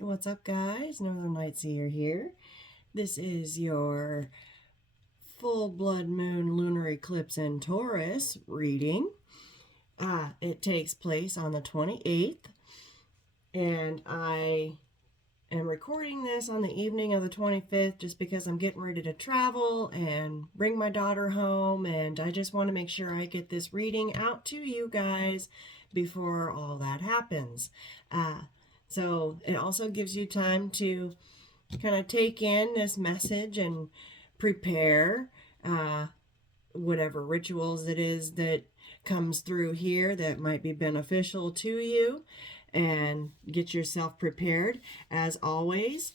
What's up, guys? Northern Light Seer here. This is your full blood moon lunar eclipse in Taurus reading. It takes place on the 28th, and I am recording this on the evening of the 25th just because I'm getting ready to travel and bring my daughter home, and I just want to make sure I get this reading out to you guys before all that happens. So it also gives you time to kind of take in this message and prepare whatever rituals it is that comes through here that might be beneficial to you, and get yourself prepared. As always,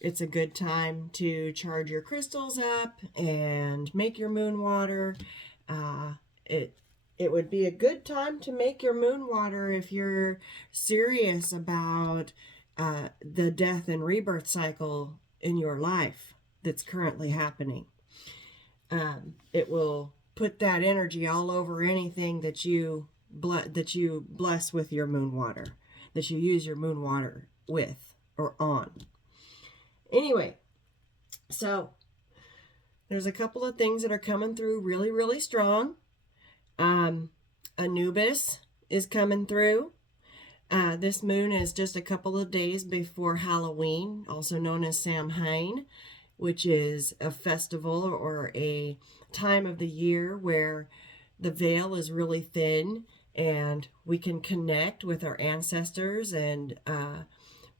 it's a good time to charge your crystals up and make your moon water. It would be a good time to make your moon water if you're serious about the death and rebirth cycle in your life that's currently happening. It will put that energy all over anything that you bless with your moon water, that you use your moon water with or on. Anyway, so there's a couple of things that are coming through really, really strong. Anubis is coming through. This moon is just a couple of days before Halloween, also known as Samhain, which is a festival or a time of the year where the veil is really thin and we can connect with our ancestors and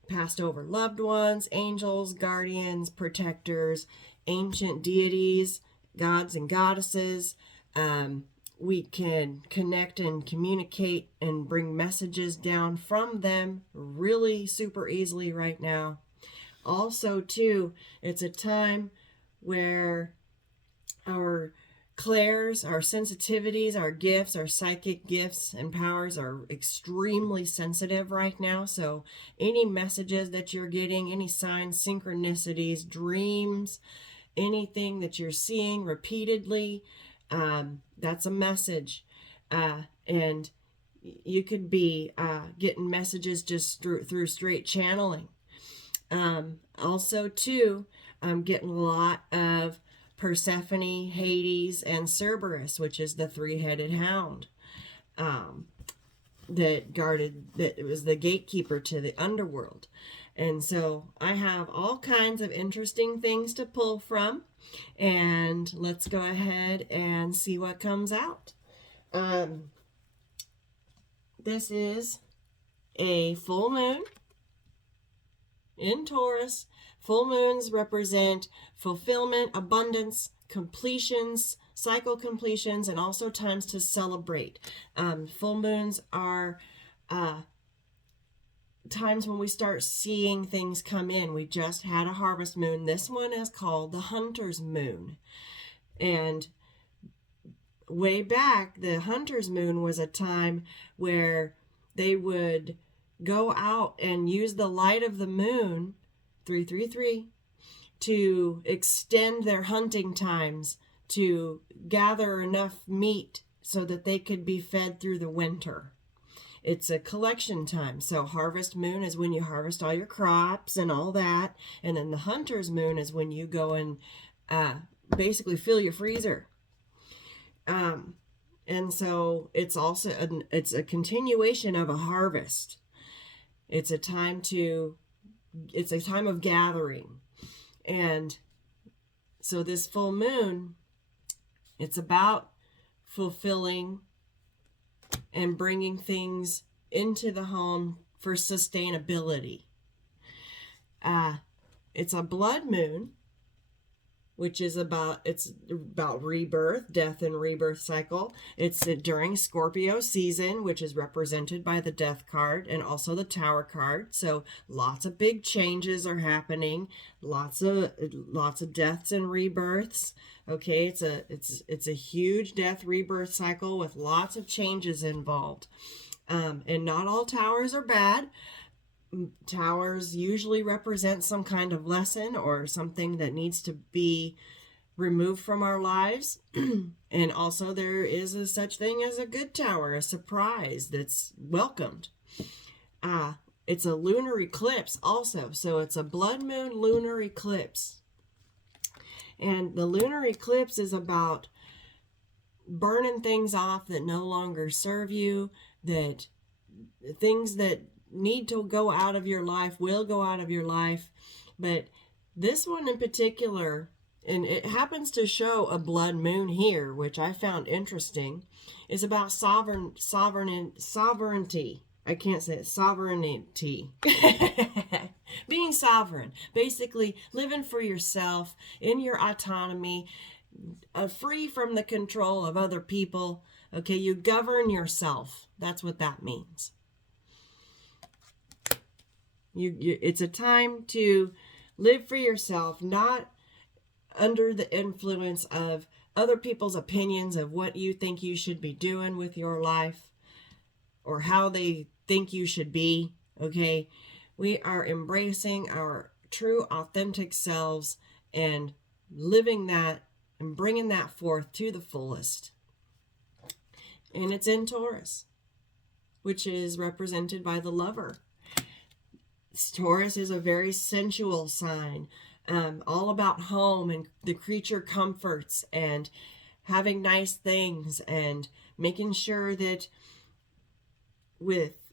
passed over loved ones, angels, guardians, protectors, ancient deities, gods and goddesses. We can connect and communicate and bring messages down from them really super easily right now. Also, too, it's a time where our clairs, our sensitivities, our gifts, our psychic gifts and powers are extremely sensitive right now. So any messages that you're getting, any signs, synchronicities, dreams, anything that you're seeing repeatedly, that's a message. And you could be getting messages just through straight channeling. Also, too, I'm getting a lot of Persephone, Hades, and Cerberus, which is the three-headed hound that was the gatekeeper to the underworld. And so I have all kinds of interesting things to pull from, and let's go ahead and see what comes out. This is a full moon in Taurus. Full moons represent fulfillment, abundance, completions, cycle completions, and also times to celebrate. Full moons are times when we start seeing things come in. We just had a harvest moon. This one is called the hunter's moon. And way back, the hunter's moon was a time where they would go out and use the light of the moon, 333, to extend their hunting times, to gather enough meat so that they could be fed through the winter. It's a collection time. So harvest moon is when you harvest all your crops and all that. And then the hunter's moon is when you go and basically fill your freezer. And so it's also it's a continuation of a harvest. It's a time of gathering. And so this full moon, it's about fulfilling and bringing things into the home for sustainability. It's a blood moon, which is about rebirth, death and rebirth cycle. It's during Scorpio season, which is represented by the death card and also the tower card. So lots of big changes are happening, lots of deaths and rebirths. Okay, it's a huge death rebirth cycle with lots of changes involved. And not all towers are bad. Towers usually represent some kind of lesson or something that needs to be removed from our lives. And also there is such thing as a good tower, a surprise that's welcomed. It's a lunar eclipse also. So it's a blood moon lunar eclipse. And the lunar eclipse is about burning things off that no longer serve you, that things that need to go out of your life will go out of your life. But this one in particular, and it happens to show a blood moon here, which I found interesting, is about sovereignty. I can't say it. Sovereignty. Being sovereign. Basically, living for yourself, in your autonomy, free from the control of other people. Okay, you govern yourself. That's what that means. It's a time to live for yourself, not under the influence of other people's opinions of what you think you should be doing with your life or how they think you should be. Okay, we are embracing our true authentic selves and living that and bringing that forth to the fullest. And it's in Taurus, which is represented by the lover. Taurus is a very sensual sign, all about home and the creature comforts and having nice things and making sure that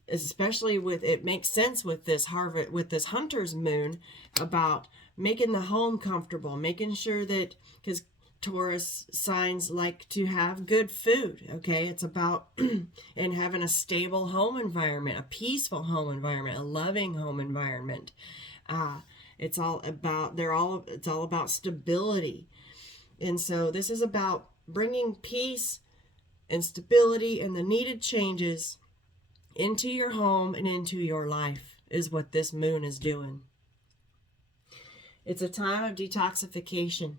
especially with it makes sense with this hunter's moon about making the home comfortable, making sure that, because Taurus signs like to have good food, okay? It's about and having a stable home environment, a peaceful home environment, a loving home environment. It's all about stability. And so this is about bringing peace and stability and the needed changes into your home and into your life is what this moon is doing. It's a time of detoxification,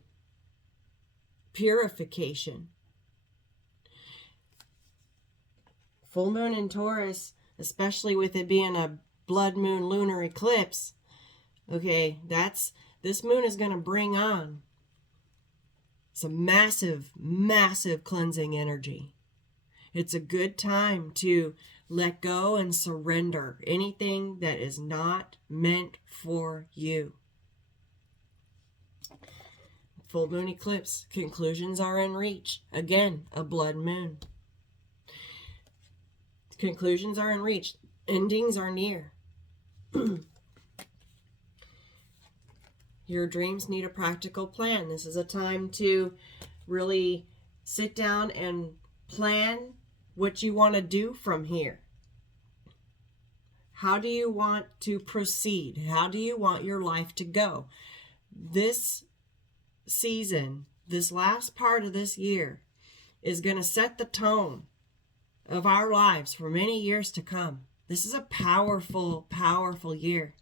purification. Full moon in Taurus, especially with it being a blood moon lunar eclipse, okay, this moon is going to bring on some massive, massive cleansing energy. It's a good time to let go and surrender anything that is not meant for you. Full moon eclipse. Conclusions are in reach. Again, a blood moon. Conclusions are in reach. Endings are near. Your dreams need a practical plan. This is a time to really sit down and plan what you want to do from here. How do you want to proceed? How do you want your life to go? This season, this last part of this year, is going to set the tone of our lives for many years to come. This is a powerful, powerful year.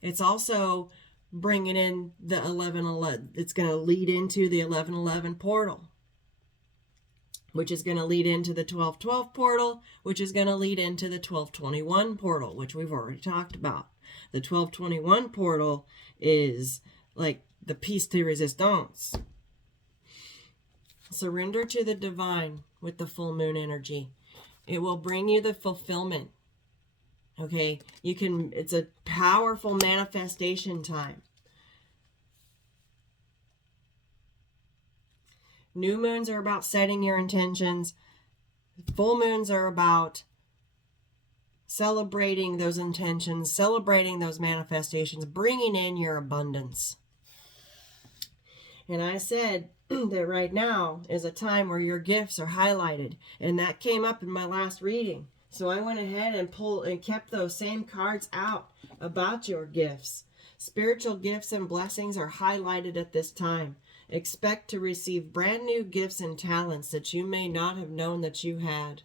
It's also bringing in the 1111. It's going to lead into the 1111 portal, which is going to lead into the 1212 portal, which is going to lead into the 1221 portal, which we've already talked about. The 1221 portal is like the piece de resistance. Surrender to the divine with the full moon energy. It will bring you the fulfillment. Okay, it's a powerful manifestation time. New moons are about setting your intentions. Full moons are about celebrating those intentions, celebrating those manifestations, bringing in your abundance. And I said that right now is a time where your gifts are highlighted. And that came up in my last reading. So I went ahead and kept those same cards out about your gifts. Spiritual gifts and blessings are highlighted at this time. Expect to receive brand new gifts and talents that you may not have known that you had.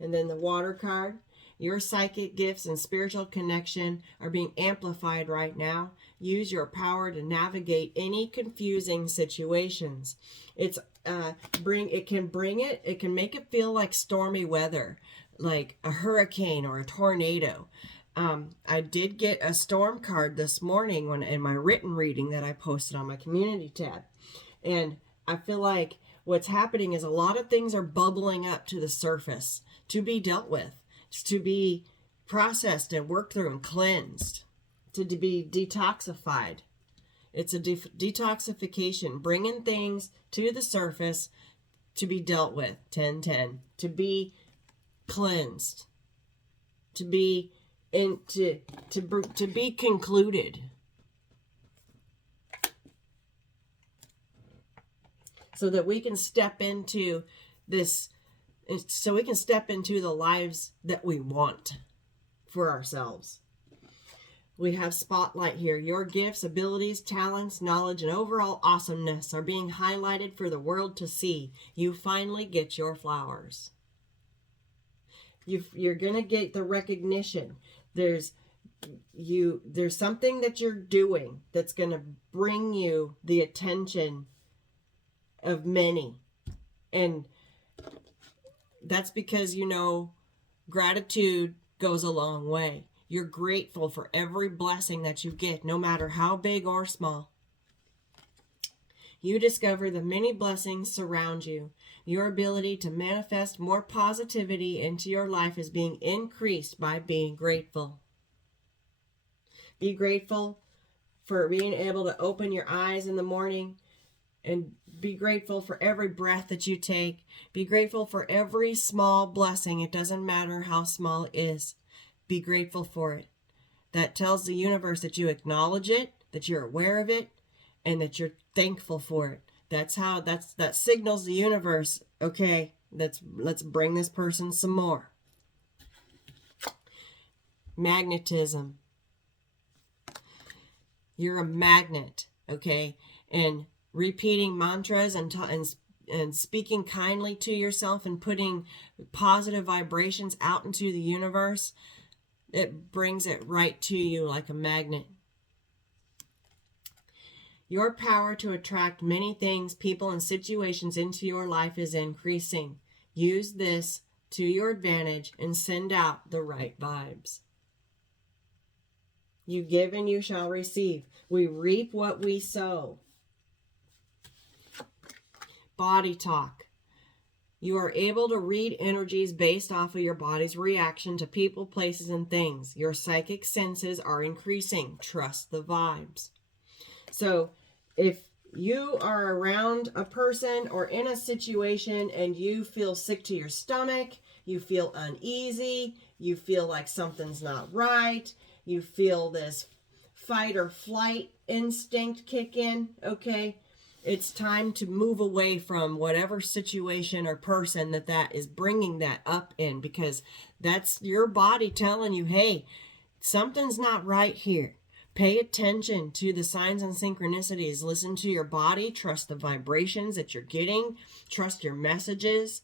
And then the water card. Your psychic gifts and spiritual connection are being amplified right now. Use your power to navigate any confusing situations. It can make it feel like stormy weather, like a hurricane or a tornado. I did get a storm card this morning in my written reading that I posted on my community tab. And I feel like what's happening is a lot of things are bubbling up to the surface to be dealt with, to be processed and worked through and cleansed, to be detoxified. It's a detoxification, bringing things to the surface to be dealt with. 10-10, to be cleansed, to be to be concluded. So that we can step into this, so we can step into the lives that we want for ourselves. We have spotlight here. Your gifts, abilities, talents, knowledge, and overall awesomeness are being highlighted for the world to see. You finally get your flowers. You're going to get the recognition. There's something that you're doing that's going to bring you the attention of many. And that's because, gratitude goes a long way. You're grateful for every blessing that you get, no matter how big or small. You discover the many blessings surround you. Your ability to manifest more positivity into your life is being increased by being grateful. Be grateful for being able to open your eyes in the morning, and be grateful for every breath that you take. Be grateful for every small blessing. It doesn't matter how small it is. Be grateful for it. That tells the universe that you acknowledge it, that you're aware of it, and that you're thankful for it. That signals the universe, okay, let's bring this person some more. Magnetism. You're a magnet, okay? And repeating mantras and speaking kindly to yourself and putting positive vibrations out into the universe, it brings it right to you like a magnet. Your power to attract many things, people, and situations into your life is increasing. Use this to your advantage and send out the right vibes. You give and you shall receive. We reap what we sow. Body talk. You are able to read energies based off of your body's reaction to people, places, and things. Your psychic senses are increasing. Trust the vibes. So if you are around a person or in a situation and you feel sick to your stomach, you feel uneasy, you feel like something's not right, you feel this fight or flight instinct kick in, okay? It's time to move away from whatever situation or person that is bringing that up in, because that's your body telling you, hey, something's not right here. Pay attention to the signs and synchronicities. Listen to your body. Trust the vibrations that you're getting. Trust your messages.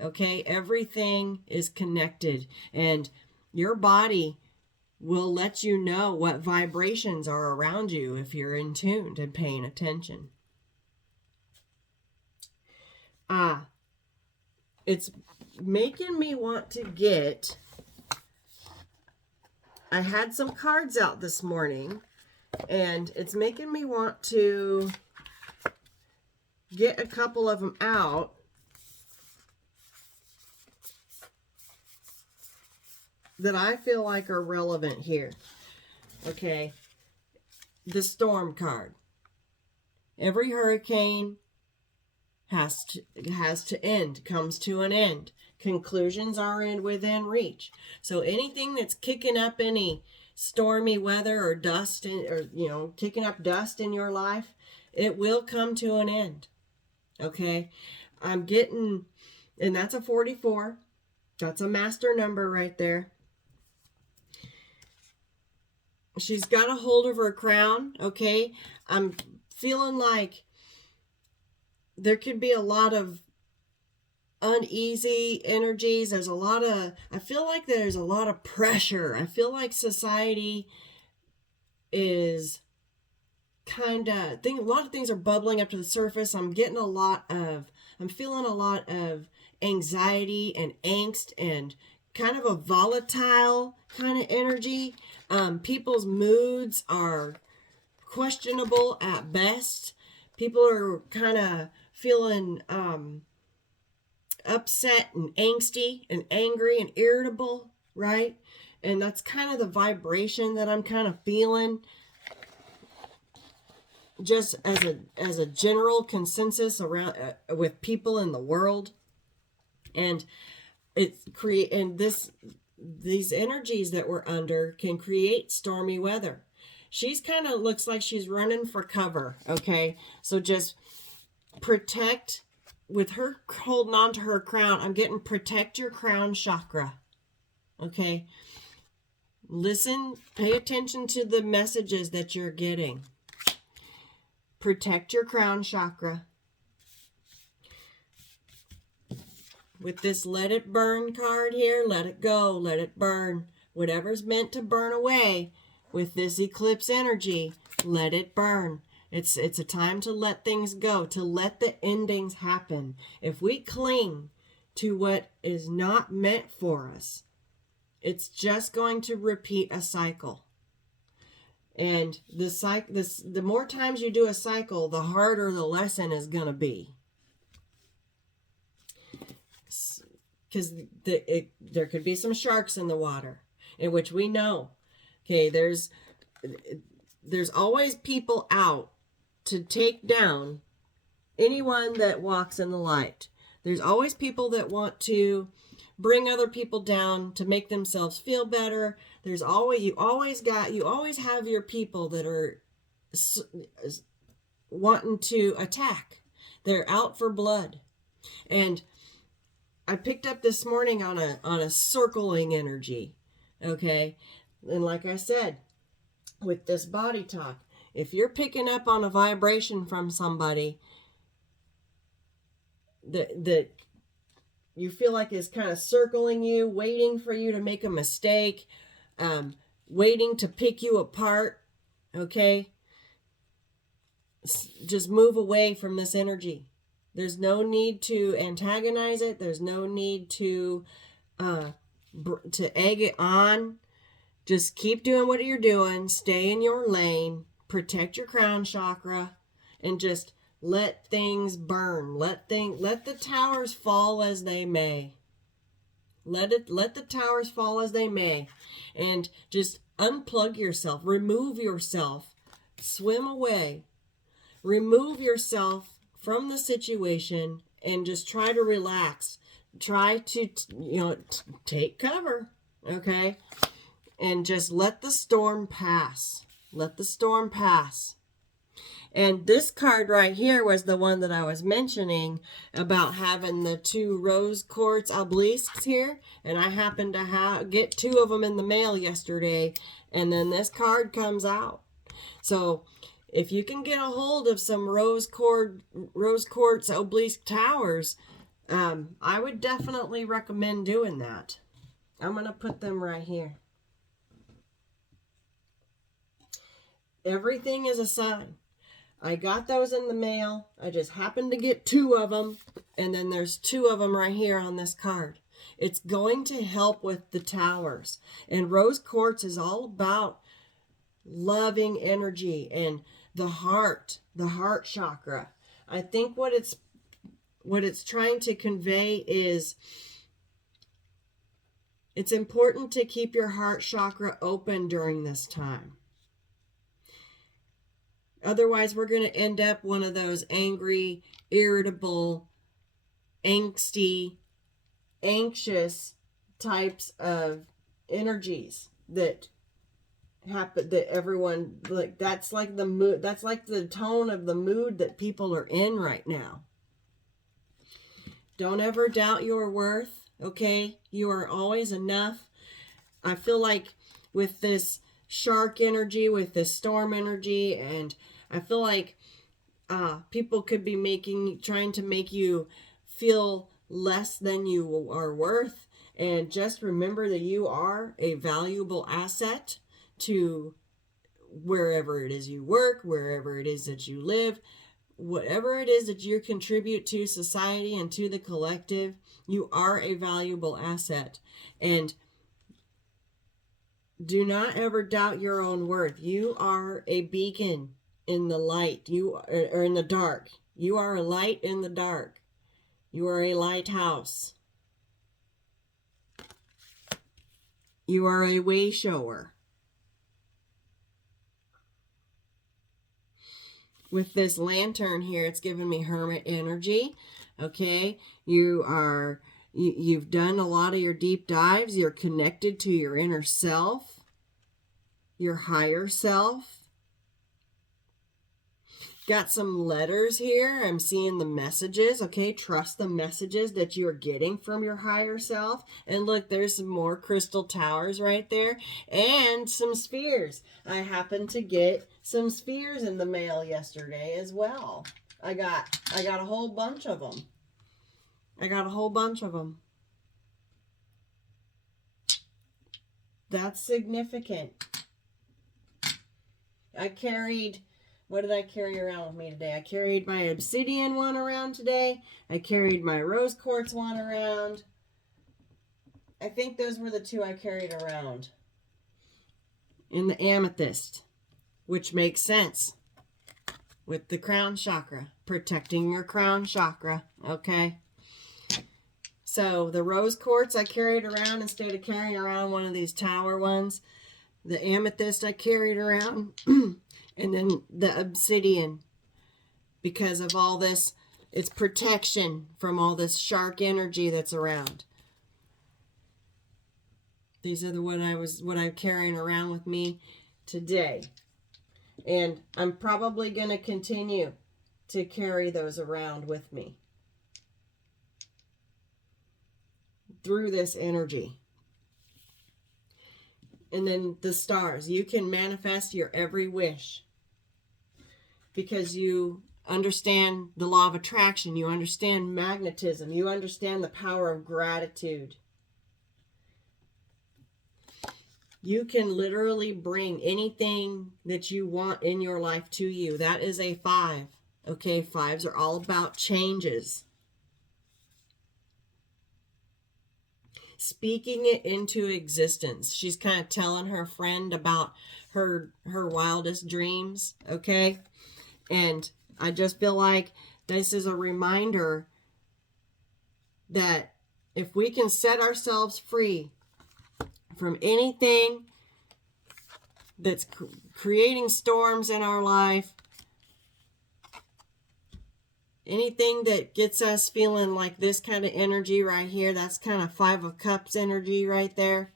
Okay, everything is connected, and your body will let you know what vibrations are around you if you're in tune and paying attention. It's making me want to get... I had some cards out this morning, and it's making me want to get a couple of them out. That I feel like are relevant here. Okay. The storm card. Every hurricane has to end, comes to an end. Conclusions are within reach. So anything that's kicking up any stormy weather or dust, kicking up dust in your life, it will come to an end. Okay? I'm getting, and that's a 44. That's a master number right there. She's got a hold of her crown, okay? I'm feeling like there could be a lot of uneasy energies. I feel like there's a lot of pressure. I feel like society is a lot of things are bubbling up to the surface. I'm feeling a lot of anxiety and angst and kind of a volatile kind of energy. People's moods are questionable at best. People are kind of feeling upset and angsty and angry and irritable, right? And that's kind of the vibration that I'm kind of feeling, just as a general consensus around with people in the world. And these energies that we're under can create stormy weather. She's kind of looks like she's running for cover, okay? So just protect, with her holding on to her crown, I'm getting protect your crown chakra, okay? Listen, pay attention to the messages that you're getting. Protect your crown chakra. With this let it burn card here, let it go, let it burn. Whatever's meant to burn away with this eclipse energy, let it burn. It's a time to let things go, to let the endings happen. If we cling to what is not meant for us, it's just going to repeat a cycle. And the more times you do a cycle, the harder the lesson is going to be. Because there could be some sharks in the water, in which we know, okay, there's always people out to take down anyone that walks in the light. There's always people that want to bring other people down to make themselves feel better. You always have your people that are wanting to attack. They're out for blood. And I picked up this morning on a circling energy, okay? And like I said, with this body talk, if you're picking up on a vibration from somebody that you feel like is kind of circling you, waiting for you to make a mistake, waiting to pick you apart, okay? Just move away from this energy. There's no need to antagonize it. There's no need to egg it on. Just keep doing what you're doing. Stay in your lane. Protect your crown chakra, and just let things burn. Let the towers fall as they may. Let the towers fall as they may, and just unplug yourself. Remove yourself. Swim away. Remove yourself from the situation and just try to relax. Try to, take cover, okay? And just let the storm pass. Let the storm pass. And this card right here was the one that I was mentioning about having the 2 rose quartz obelisks here. And I happened to get 2 of them in the mail yesterday. And then this card comes out. So if you can get a hold of some rose quartz obelisk towers, I would definitely recommend doing that. I'm going to put them right here. Everything is a sign. I got those in the mail. I just happened to get 2 of them. And then there's 2 of them right here on this card. It's going to help with the towers. And rose quartz is all about loving energy and the heart chakra. I think what it's trying to convey is it's important to keep your heart chakra open during this time. Otherwise, we're going to end up one of those angry, irritable, angsty, anxious types of energies that happen, that everyone, like, that's like the mood, that's like the tone of the mood that people are in right now. Don't ever doubt your worth, okay? You are always enough. I feel like with this shark energy, with this storm energy, and I feel like people could be trying to make you feel less than you are worth. And just remember that you are a valuable asset to wherever it is you work, wherever it is that you live, whatever it is that you contribute to society and to the collective, you are a valuable asset. And do not ever doubt your own worth. You are a beacon in the light. Or in the dark. You are a light in the dark. You are a lighthouse. You are a way shower. With this lantern here, it's giving me hermit energy. Okay, you've done a lot of your deep dives. You're connected to your inner self, your higher self. Got some letters here. I'm seeing the messages. Okay, trust the messages that you're getting from your higher self. And look, there's some more crystal towers right there and some spheres. I happened to get some spheres in the mail yesterday as well. I got a whole bunch of them. That's significant. What did I carry around with me today? I carried my obsidian one around today. I carried my rose quartz one around. I think those were the two I carried around. And the amethyst, which makes sense with the crown chakra, protecting your crown chakra, okay? So the rose quartz I carried around instead of carrying around one of these tower ones. The amethyst I carried around. And then the obsidian, because of all this, it's protection from all this shark energy that's around. These are what I'm carrying around with me today. And I'm probably going to continue to carry those around with me through this energy. And then the stars. You can manifest your every wish because you understand the law of attraction. You understand magnetism. You understand the power of gratitude. You can literally bring anything that you want in your life to you. That is a 5. Okay, 5s are all about changes. Speaking it into existence. She's kind of telling her friend about her wildest dreams, okay? And I just feel like this is a reminder that if we can set ourselves free from anything that's creating storms in our life, anything that gets us feeling like this kind of energy right here, that's kind of 5 of Cups energy right there.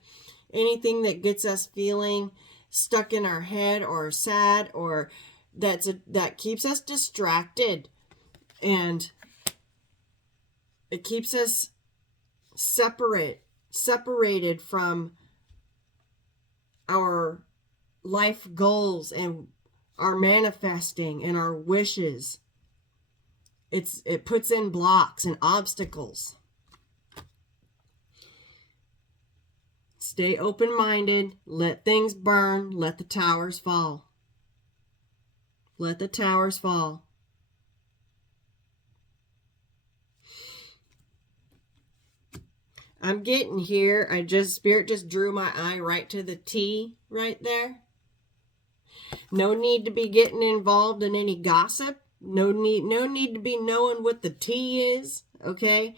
Anything that gets us feeling stuck in our head or sad or that keeps us distracted, and it keeps us separated from our life goals and our manifesting and our wishes. It puts in blocks and obstacles. Stay open-minded. Let things burn. Let the towers fall. Let the towers fall. I'm getting here. Spirit just drew my eye right to the T right there. No need to be getting involved in any gossip. No need to be knowing what the T is, okay?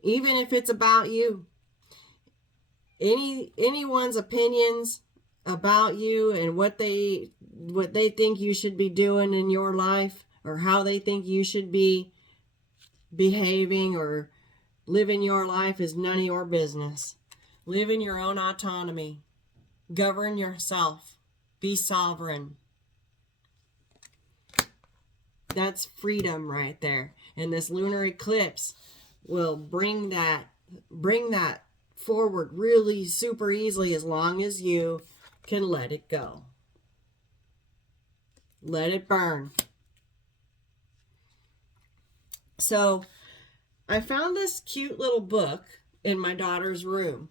Even if it's about you. Anyone's opinions about you and what they think you should be doing in your life, or how they think you should be behaving or living your life, is none of your business. Live in your own autonomy. Govern yourself. Be sovereign. That's freedom right there. And this lunar eclipse will bring that forward really super easily, as long as you can let it go. Let it burn. So I found this cute little book in my daughter's room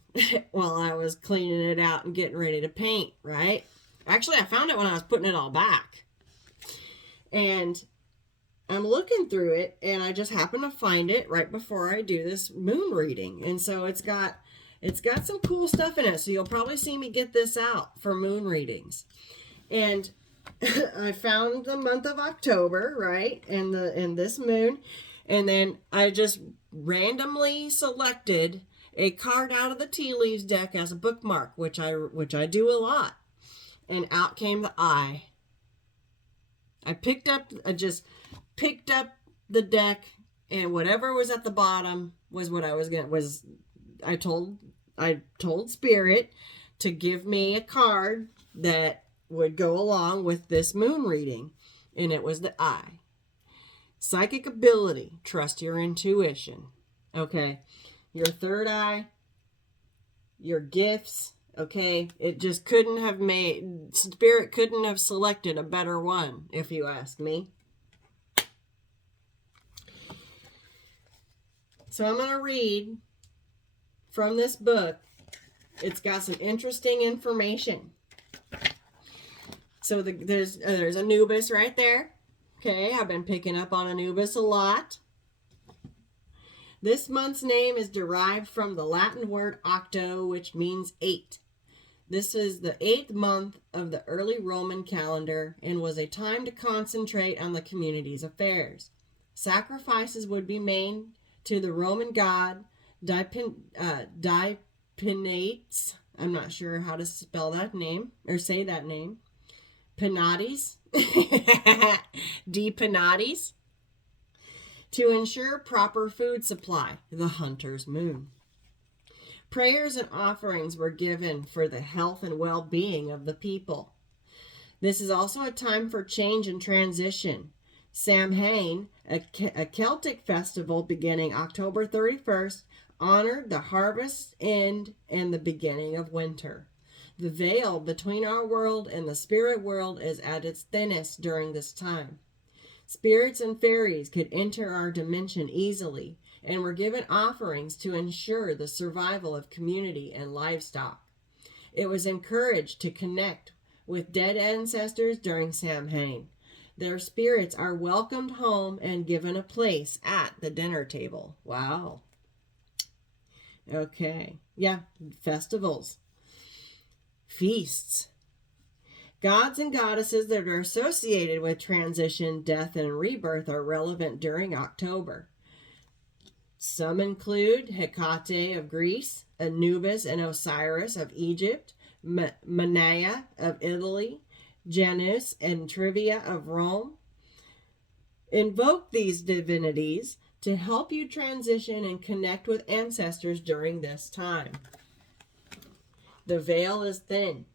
while I was cleaning it out and getting ready to paint, right? Actually, I found it when I was putting it all back. And I'm looking through it, and I just happened to find it right before I do this moon reading. And so it's got some cool stuff in it. So you'll probably see me get this out for moon readings. And I found the month of October, right? And this moon. And then I just randomly selected a card out of the tea leaves deck as a bookmark, which I do a lot. And out came the eye. I just picked up the deck, and whatever was at the bottom was what I told Spirit to give me a card that would go along with this moon reading, and it was the eye. Psychic ability, trust your intuition. Okay, your third eye, your gifts. Okay, it just couldn't have Spirit couldn't have selected a better one, if you ask me. So I'm going to read from this book. It's got some interesting information. So there's Anubis right there. Okay, I've been picking up on Anubis a lot. This month's name is derived from the Latin word octo, which means 8. This is the 8th month of the early Roman calendar and was a time to concentrate on the community's affairs. Sacrifices would be made to the Roman god Dipinates. I'm not sure how to spell that name or say that name. Penates. Dipinates. To ensure proper food supply, the hunter's moon. Prayers and offerings were given for the health and well-being of the people. This is also a time for change and transition. Samhain, a Celtic festival beginning October 31st, honored the harvest end and the beginning of winter. The veil between our world and the spirit world is at its thinnest during this time. Spirits and fairies could enter our dimension easily, and were given offerings to ensure the survival of community and livestock. It was encouraged to connect with dead ancestors during Samhain. Their spirits are welcomed home and given a place at the dinner table. Wow. Okay. Yeah, festivals. Feasts. Gods and goddesses that are associated with transition, death, and rebirth are relevant during October. Some include Hecate of Greece, Anubis and Osiris of Egypt, Maia of Italy, Janus and Trivia of Rome. Invoke these divinities to help you transition and connect with ancestors during this time. The veil is thin.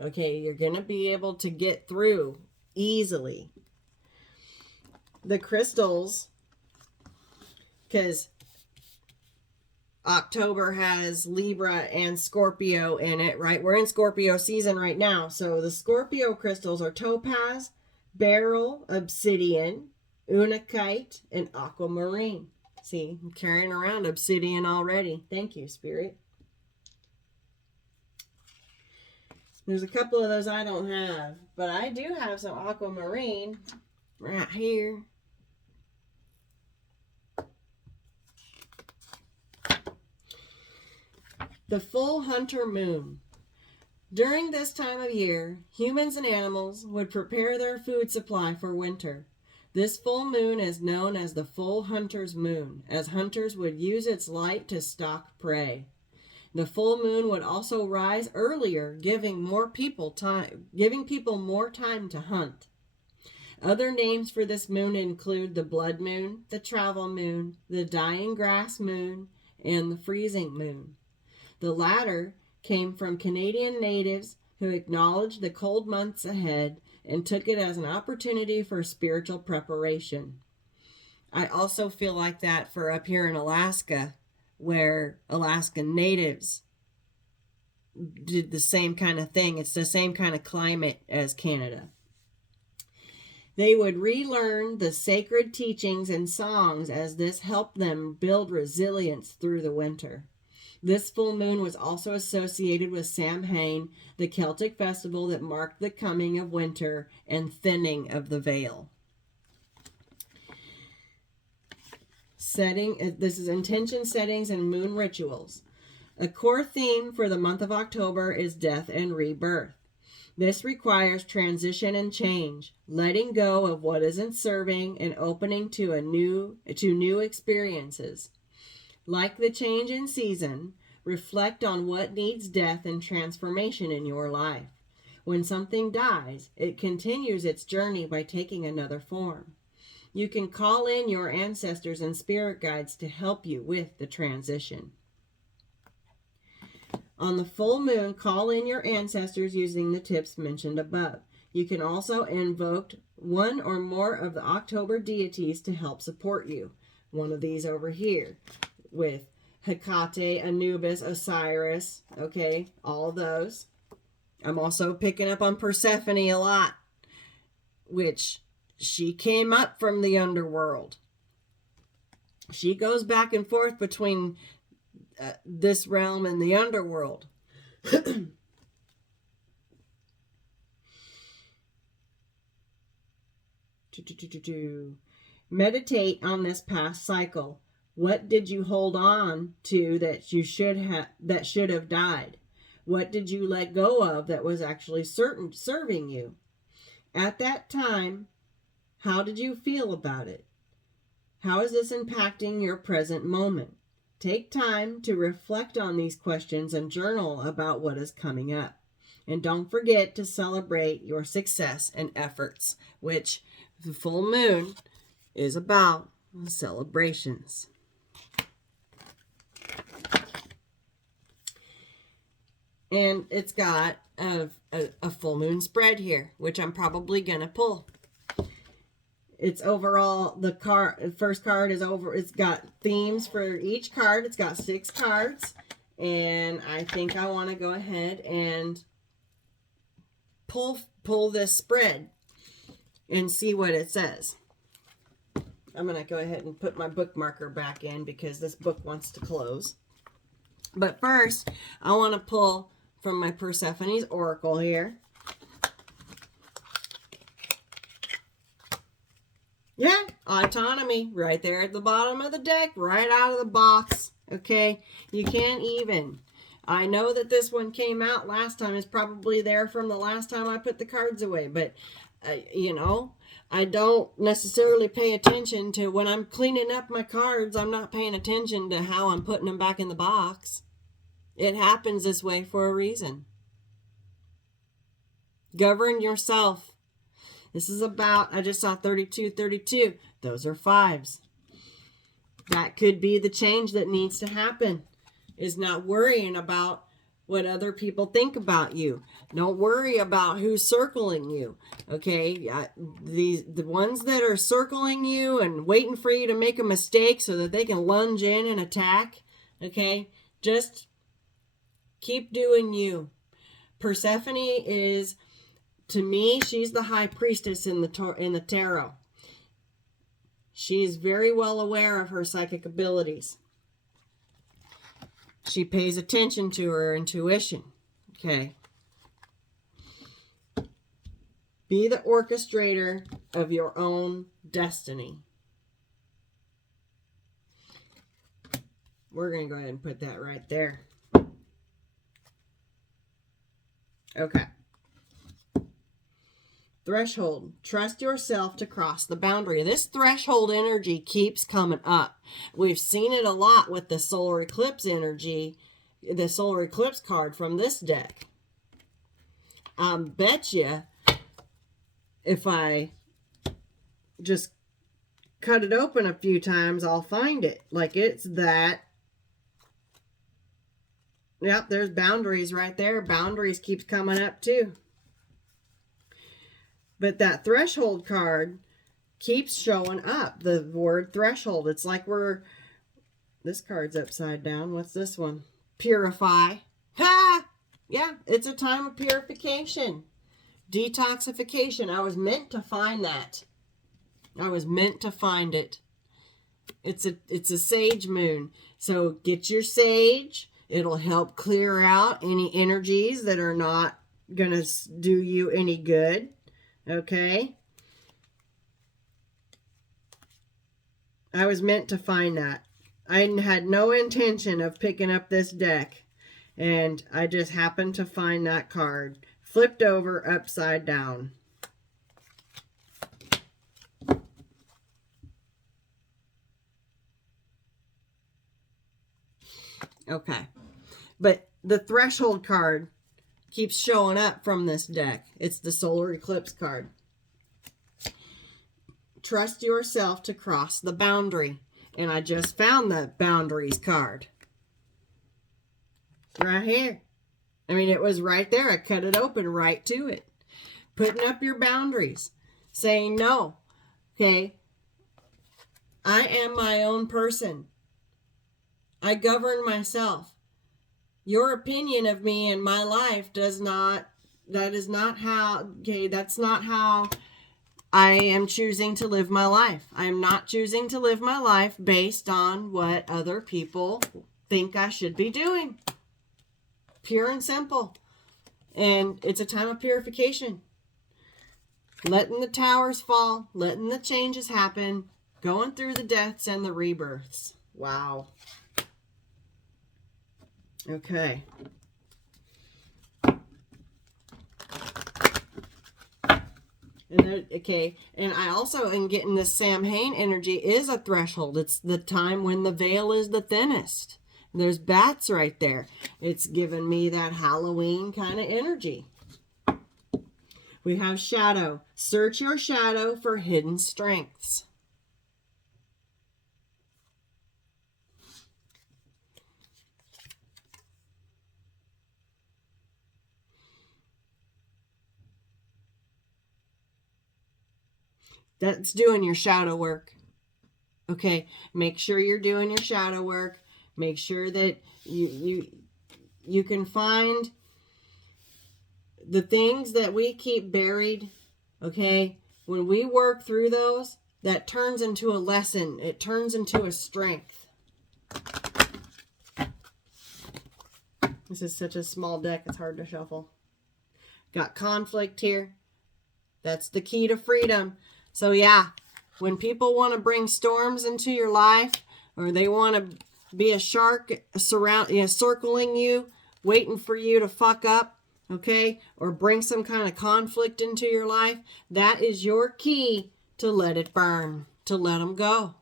Okay, you're going to be able to get through easily. The crystals, because October has Libra and Scorpio in it, right? We're in Scorpio season right now. So the Scorpio crystals are topaz, beryl, obsidian, unakite, and aquamarine. See, I'm carrying around obsidian already. Thank you, Spirit. There's a couple of those I don't have, but I do have some aquamarine right here. The full hunter moon. During this time of year, humans and animals would prepare their food supply for winter. This full moon is known as the full hunter's moon, as hunters would use its light to stalk prey. The full moon would also rise earlier, giving people more time to hunt. Other names for this moon include the blood moon, the travel moon, the dying grass moon, and the freezing moon. The latter came from Canadian natives who acknowledged the cold months ahead and took it as an opportunity for spiritual preparation. I also feel like that for up here in Alaska, where Alaskan natives did the same kind of thing. It's the same kind of climate as Canada. They would relearn the sacred teachings and songs as this helped them build resilience through the winter. This full moon was also associated with Samhain, the Celtic festival that marked the coming of winter and thinning of the veil. This is intention settings and moon rituals. A core theme for the month of October is death and rebirth. This requires transition and change, letting go of what isn't serving and opening to new experiences. Like the change in season, Reflect on what needs death and transformation in your life. When something dies, it continues its journey by taking another form. You can call in your ancestors and spirit guides to help you with the transition. On the full moon, call in your ancestors using the tips mentioned above. You can also invoke one or more of the October deities to help support you. One of these over here with Hecate, Anubis, Osiris, okay, all of those. I'm also picking up on Persephone a lot, which she came up from the underworld. She goes back and forth between this realm and the underworld. Meditate on this past cycle. What did you hold on to that should have died? What did you let go of that was actually serving you? At that time, how did you feel about it? How is this impacting your present moment? Take time to reflect on these questions and journal about what is coming up. And don't forget to celebrate your success and efforts, which the full moon is about celebrations. And it's got a full moon spread here, which I'm probably going to pull. It's overall, the first card is over. It's got themes for each card. It's got 6 cards. And I think I want to go ahead and pull this spread and see what it says. I'm going to go ahead and put my bookmarker back in because this book wants to close. But first, I want to pull from my Persephone's Oracle here. Yeah, autonomy right there at the bottom of the deck, right out of the box. Okay, you can't even. I know that this one came out last time. It's probably there from the last time I put the cards away. But, you know, I don't necessarily pay attention to when I'm cleaning up my cards. I'm not paying attention to how I'm putting them back in the box. It happens this way for a reason. Govern yourself. This is about, I just saw 32, 32. Those are 5s. That could be the change that needs to happen, is not worrying about what other people think about you. Don't worry about who's circling you, okay? The ones that are circling you and waiting for you to make a mistake so that they can lunge in and attack, okay? Just keep doing you. Persephone is, to me, she's the high priestess in the tarot. She's very well aware of her psychic abilities. She pays attention to her intuition. Okay. Be the orchestrator of your own destiny. We're going to go ahead and put that right there. Okay. Threshold. Trust yourself to cross the boundary. This threshold energy keeps coming up. We've seen it a lot with the solar eclipse energy, the solar eclipse card from this deck. Bet you if I just cut it open a few times, I'll find it. Like it's that. Yep, there's boundaries right there. Boundaries keeps coming up too. But that threshold card keeps showing up. The word threshold. It's like this card's upside down. What's this one? Purify. Ha! Yeah, it's a time of purification. Detoxification. I was meant to find that. I was meant to find it. It's a sage moon. So get your sage. It'll help clear out any energies that are not going to do you any good. Okay? I was meant to find that. I had no intention of picking up this deck. And I just happened to find that card. Flipped over upside down. Okay. But the threshold card keeps showing up from this deck. It's the solar eclipse card. Trust yourself to cross the boundary. And I just found the boundaries card. Right here. I mean, it was right there. I cut it open right to it. Putting up your boundaries. Saying no. Okay. I am my own person. I govern myself. Your opinion of me and my life that's not how I am choosing to live my life. I am not choosing to live my life based on what other people think I should be doing. Pure and simple. And it's a time of purification. Letting the towers fall, letting the changes happen, going through the deaths and the rebirths. Wow. Okay. And I also am getting this Samhain energy is a threshold. It's the time when the veil is the thinnest. There's bats right there. It's giving me that Halloween kind of energy. We have shadow. Search your shadow for hidden strengths. That's doing your shadow work. Okay, make sure you're doing your shadow work. Make sure that you can find the things that we keep buried. Okay, when we work through those, that turns into a lesson. It turns into a strength. This is such a small deck, it's hard to shuffle. Got conflict here. That's the key to freedom. So yeah, when people want to bring storms into your life, or they want to be a shark circling you, waiting for you to fuck up, okay, or bring some kind of conflict into your life, that is your key to let it burn, to let them go.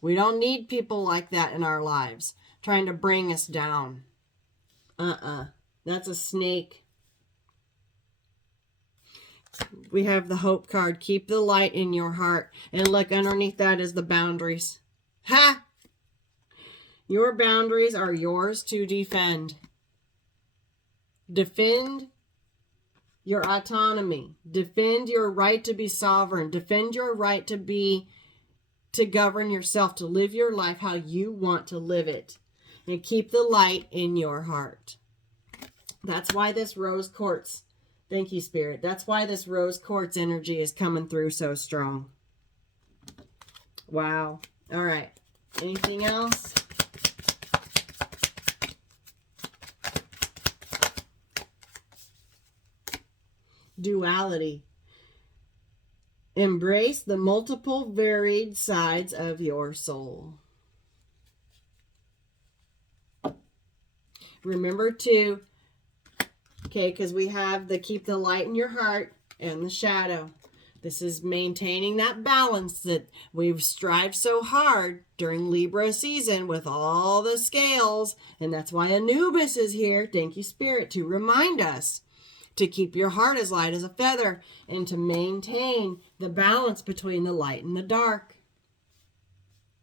We don't need people like that in our lives, trying to bring us down. That's a snake. We have the hope card. Keep the light in your heart. And look, underneath that is the boundaries. Ha! Your boundaries are yours to defend. Defend your autonomy. Defend your right to be sovereign. Defend your right to govern yourself, to live your life how you want to live it. And keep the light in your heart. That's why this rose quartz, thank you, Spirit. That's why this rose quartz energy is coming through so strong. Wow. All right. Anything else? Duality. Embrace the multiple varied sides of your soul. Remember to, okay, because we have the keep the light in your heart and the shadow. This is maintaining that balance that we've strived so hard during Libra season with all the scales. And that's why Anubis is here. Thank you, Spirit, to remind us to keep your heart as light as a feather and to maintain the balance between the light and the dark.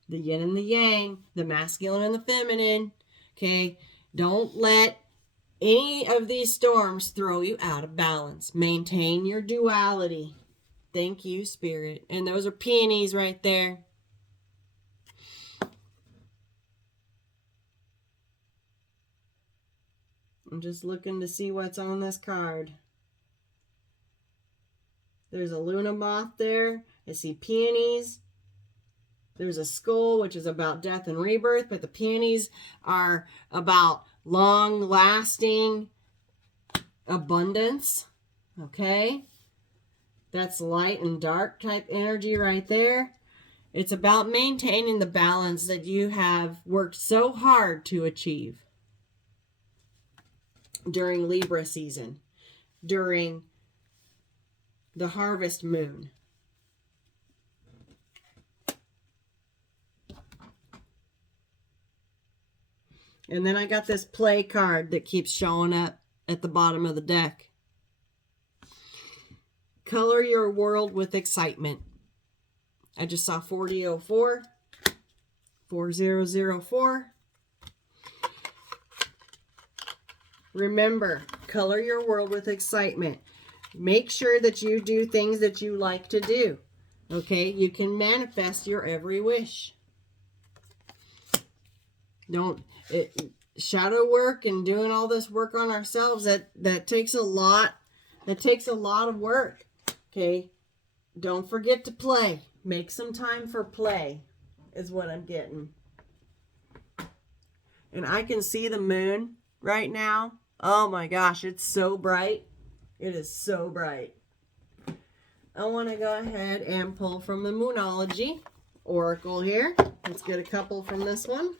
The yin and the yang, the masculine and the feminine. Okay, don't let any of these storms throw you out of balance. Maintain your duality. Thank you, Spirit. And those are peonies right there. I'm just looking to see what's on this card. There's a Luna moth there. I see peonies. There's a skull, which is about death and rebirth, but the peonies are about long-lasting abundance. Okay? That's light and dark type energy right there. It's about maintaining the balance that you have worked so hard to achieve during Libra season, during the harvest moon. And then I got this play card that keeps showing up at the bottom of the deck. Color your world with excitement. I just saw 4004, 4004. Remember, color your world with excitement. Make sure that you do things that you like to do. Okay, you can manifest your every wish. Shadow work and doing all this work on ourselves, that takes a lot. That takes a lot of work. Okay, don't forget to play. Make some time for play is what I'm getting. And I can see the moon right now. Oh my gosh, it's so bright. It is so bright. I want to go ahead and pull from the Moonology Oracle here. Let's get a couple from this one.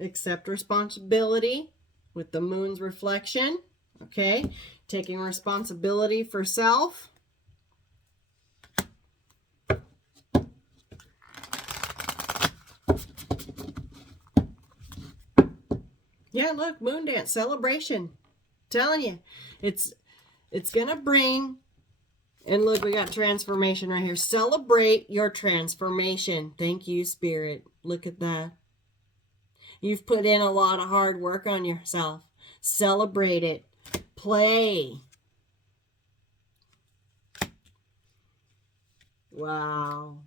Accept responsibility with the moon's reflection. Okay, taking responsibility for self. Yeah, look, moon dance celebration. Telling you, it's gonna bring. And look, we got transformation right here. Celebrate your transformation. Thank you, Spirit. Look at that. You've put in a lot of hard work on yourself. Celebrate it. Play. Wow.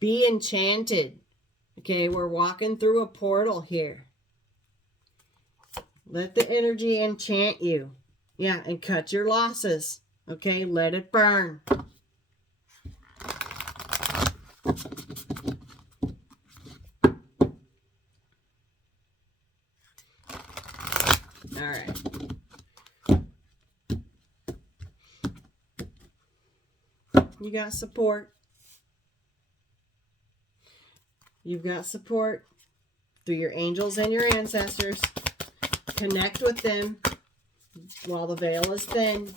Be enchanted. Okay, we're walking through a portal here. Let the energy enchant you. Yeah, and cut your losses. Okay, let it burn. All right. You got support. You've got support through your angels and your ancestors. Connect with them while the veil is thin.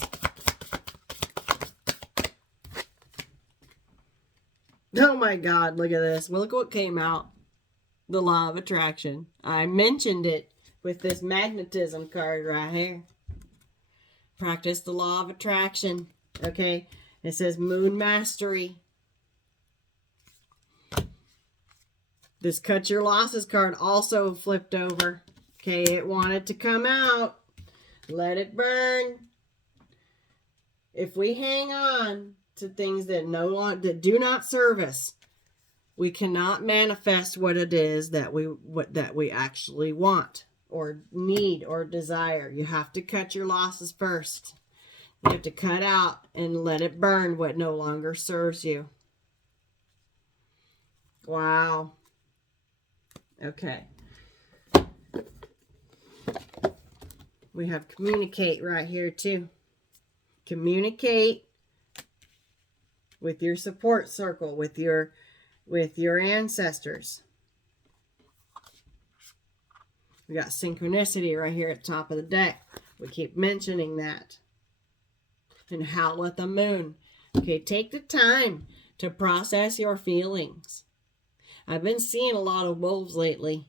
Oh my God, look at this. Well, look what came out. The law of attraction. I mentioned it with this magnetism card right here. Practice the law of attraction. Okay. It says moon mastery. This cut your losses card also flipped over. Okay, it wanted to come out. Let it burn. If we hang on to things that do not serve us, we cannot manifest what it is that we actually want or need or desire. You have to cut your losses first. You have to cut out and let it burn what no longer serves you. Wow. Okay. We have communicate right here too. Communicate with your support circle, with your ancestors. We got synchronicity right here at the top of the deck. We keep mentioning that. And howl at the moon. Okay, take the time to process your feelings. I've been seeing a lot of wolves lately.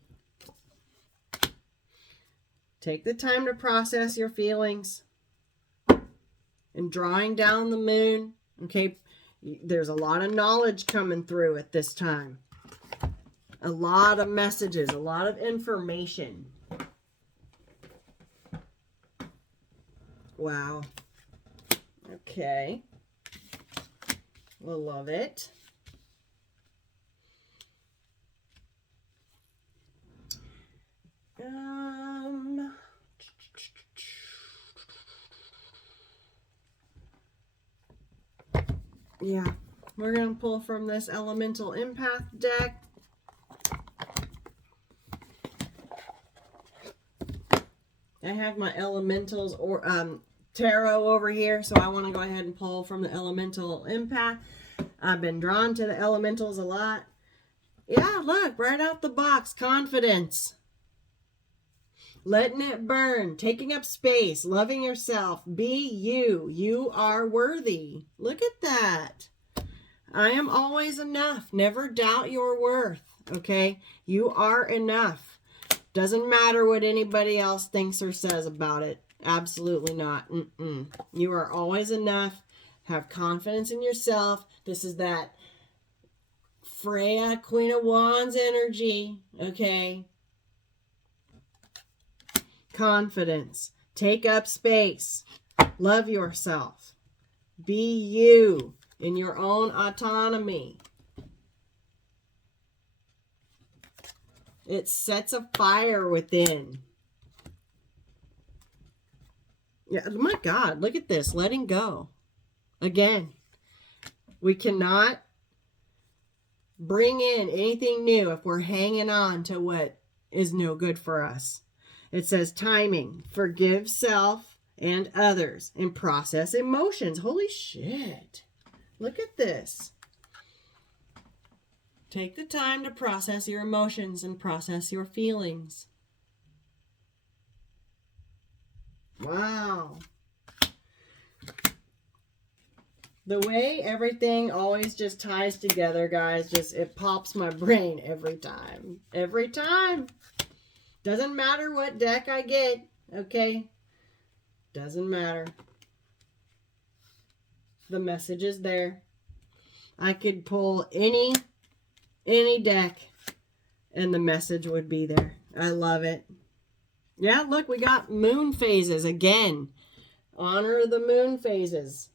Take the time to process your feelings. And drawing down the moon. Okay, there's a lot of knowledge coming through at this time. A lot of messages, a lot of information. Wow. Okay. We'll love it. Yeah, we're going to pull from this Elemental Empath deck. I have my Elementals or tarot over here, so I want to go ahead and pull from the Elemental Empath. I've been drawn to the elementals a lot. Yeah, look, right out the box, confidence. Letting it burn, taking up space, loving yourself. Be you. You are worthy. Look at that. I am always enough. Never doubt your worth, okay? You are enough. Doesn't matter what anybody else thinks or says about it. Absolutely not. You are always enough. Have confidence in yourself. This is that Freya, Queen of Wands energy, okay? Confidence. Take up space. Love yourself. Be you in your own autonomy. It sets a fire within. Yeah, my God, look at this. Letting go. Again, we cannot bring in anything new if we're hanging on to what is no good for us. It says timing. Forgive self and others and process emotions. Holy shit. Look at this. Take the time to process your emotions and process your feelings. Wow. The way everything always just ties together, guys, it pops my brain every time. Every time. Doesn't matter what deck I get, okay? Doesn't matter. The message is there. I could pull any deck and the message would be there. I love it. Yeah, look, we got moon phases again. Honor the moon phases.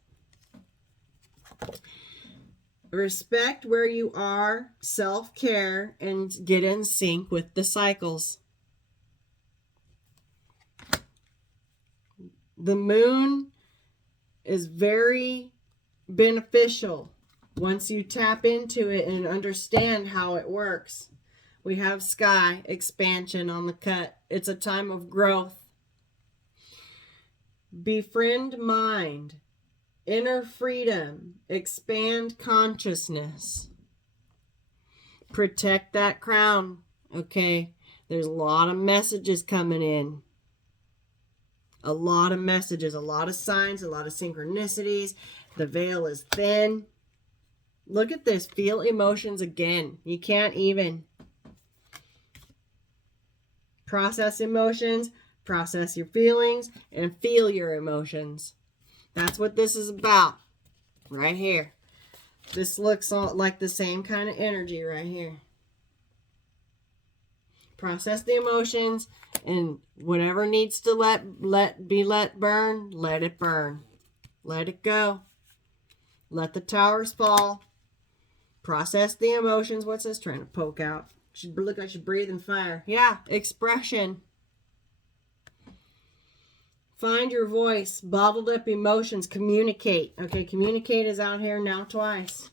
Respect where you are, self-care, and get in sync with the cycles. The moon is very beneficial once you tap into it and understand how it works. We have sky expansion on the cut. It's a time of growth. Befriend mind. Inner freedom. Expand consciousness. Protect that crown. Okay. There's a lot of messages coming in. A lot of messages. A lot of signs. A lot of synchronicities. The veil is thin. Look at this. Feel emotions again. You can't even. Process emotions. Process your feelings. And feel your emotions. That's what this is about. Right here. This looks like the same kind of energy right here. Process the emotions. And whatever needs to be let burn, let it burn. Let it go. Let the towers fall. Process the emotions. What's this trying to poke out? She look like she's breathing fire. Yeah, expression. Find your voice. Bottled up emotions. Communicate. Okay, communicate is out here now twice.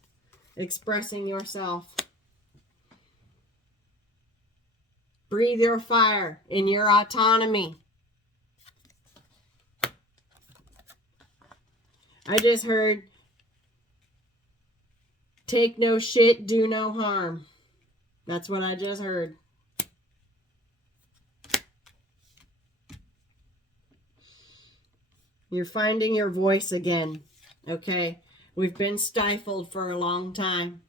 Expressing yourself. Breathe your fire in your autonomy. I just heard, take no shit, do no harm. That's what I just heard. You're finding your voice again, okay? We've been stifled for a long time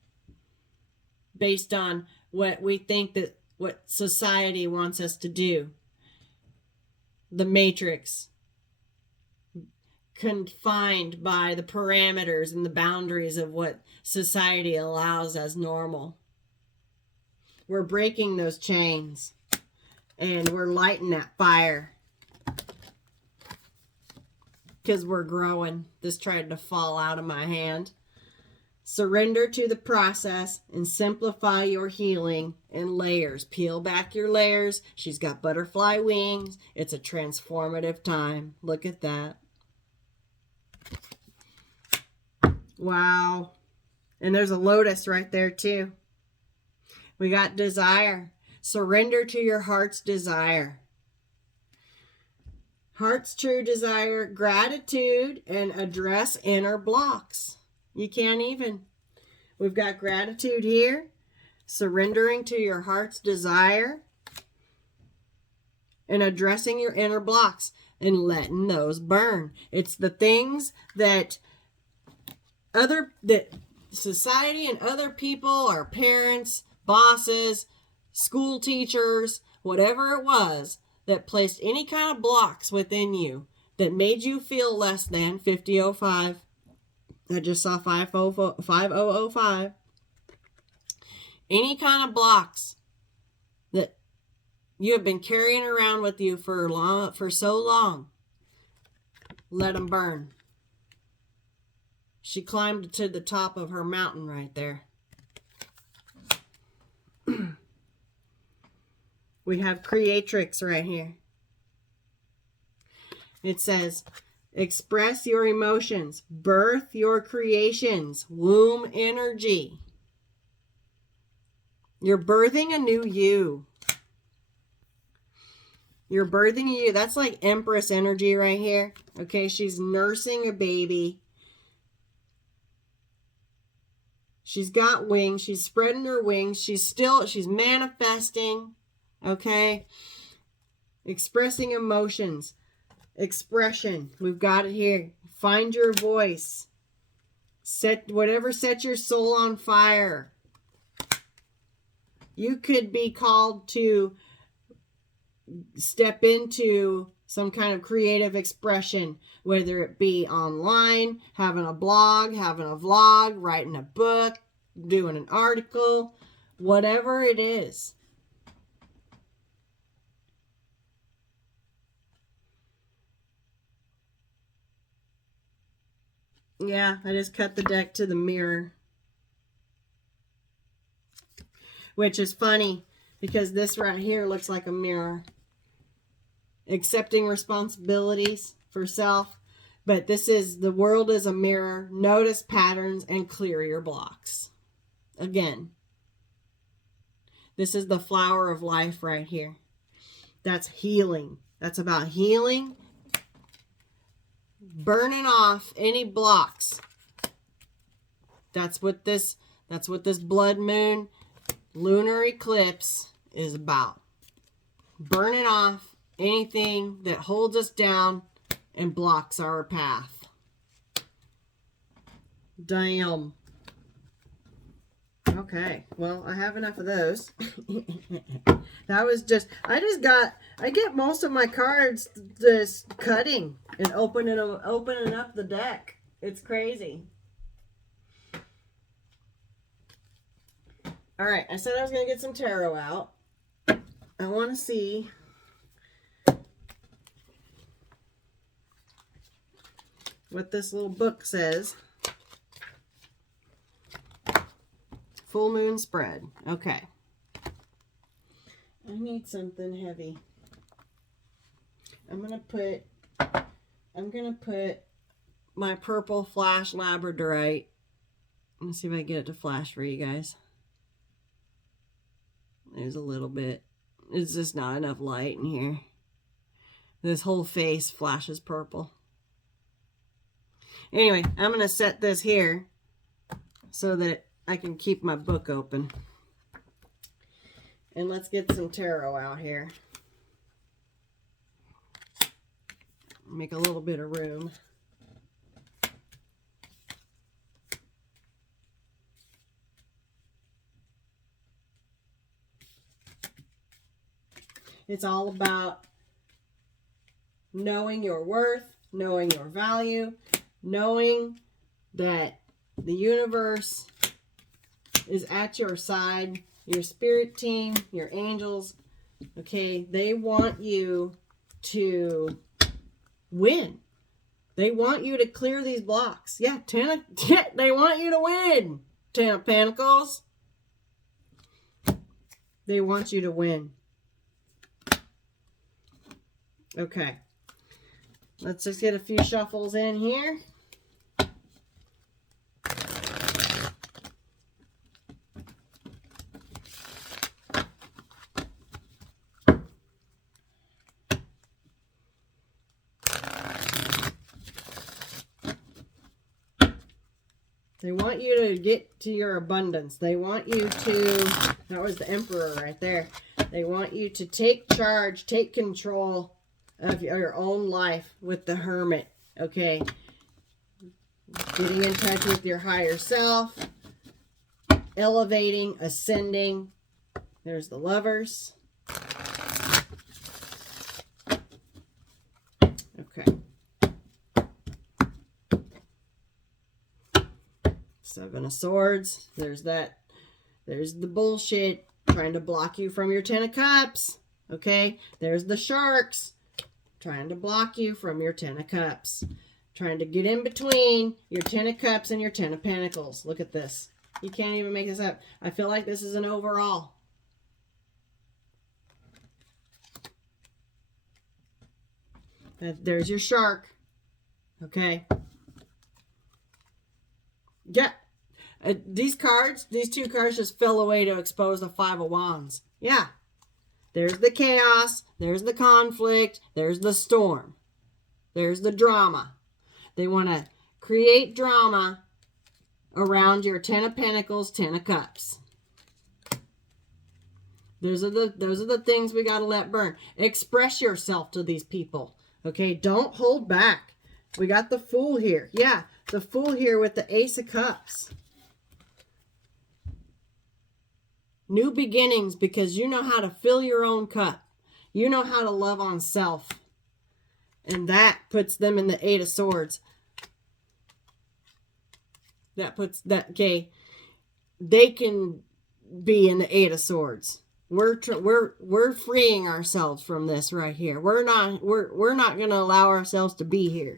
based on what we think that what society wants us to do. The matrix. Confined by the parameters and the boundaries of what society allows as normal. We're breaking those chains and we're lighting that fire because we're growing. This tried to fall out of my hand. Surrender to the process and simplify your healing in layers. Peel back your layers. She's got butterfly wings. It's a transformative time. Look at that. Wow. And there's a lotus right there too. We got desire. Surrender to your heart's desire. Heart's true desire, gratitude, and address inner blocks. You can't even. We've got gratitude here. Surrendering to your heart's desire. And addressing your inner blocks. And letting those burn. It's the things that society and other people, our parents, bosses, school teachers, whatever it was that placed any kind of blocks within you that made you feel less than 5005. I just saw 5005. Any kind of blocks that you have been carrying around with you for so long, let them burn. She climbed to the top of her mountain right there. We have Creatrix right here. It says, express your emotions, birth your creations, womb energy. You're birthing a new you. You're birthing a you. That's like Empress energy right here. Okay, she's nursing a baby. She's got wings. She's spreading her wings. She's manifesting. Okay. Expressing emotions. Expression. We've got it here. Find your voice. Set your soul on fire. You could be called to step into some kind of creative expression, whether it be online, having a blog, having a vlog, writing a book, doing an article, whatever it is. Yeah, I just cut the deck to the mirror. Which is funny because this right here looks like a mirror. Accepting responsibilities for self. But this is, the world is a mirror. Notice patterns and clear your blocks. Again. This is the flower of life right here. That's healing. That's about healing. Burning off any blocks. That's what this blood moon lunar eclipse is about. Burning off anything that holds us down and blocks our path. Damn. Okay, well, I have enough of those. That was just, I get most of my cards just cutting and opening up the deck. It's crazy. All right, I said I was going to get some tarot out. I want to see what this little book says. Full moon spread. Okay. I need something heavy. I'm gonna put my purple flash labradorite. Let me see if I can get it to flash for you guys. There's a little bit. It's just not enough light in here. This whole face flashes purple. Anyway, I'm gonna set this here so that I can keep my book open. And let's get some tarot out here. Make a little bit of room. It's all about knowing your worth, knowing your value, knowing that the universe is at your side, your spirit team, your angels, okay, they want you to win. They want you to clear these blocks. Yeah, they want you to win. 10 of Pentacles. They want you to win. Okay. Let's just get a few shuffles in here. They want you to get to your abundance. They want you to, that was the Emperor right there. They want you to take charge, take control of your own life with the Hermit, okay? Getting in touch with your higher self, elevating, ascending. There's the Lovers. Okay. Seven of Swords. There's that. There's the bullshit trying to block you from your Ten of Cups. Okay. There's the Sharks trying to block you from your Ten of Cups. Trying to get in between your Ten of Cups and your Ten of Pentacles. Look at this. You can't even make this up. I feel like this is an overall. There's your Shark. Okay. Yeah. These two cards just fell away to expose the Five of Wands. Yeah. There's the chaos. There's the conflict. There's the storm. There's the drama. They want to create drama around your Ten of Pentacles, Ten of Cups. Those are the things we got to let burn. Express yourself to these people. Okay, don't hold back. We got the Fool here. Yeah, the Fool here with the Ace of Cups. New beginnings, because you know how to fill your own cup. You know how to love on self. And that puts them in the Eight of Swords. Okay, they can be in the Eight of Swords. We're freeing ourselves from this right here. We're not going to allow ourselves to be here.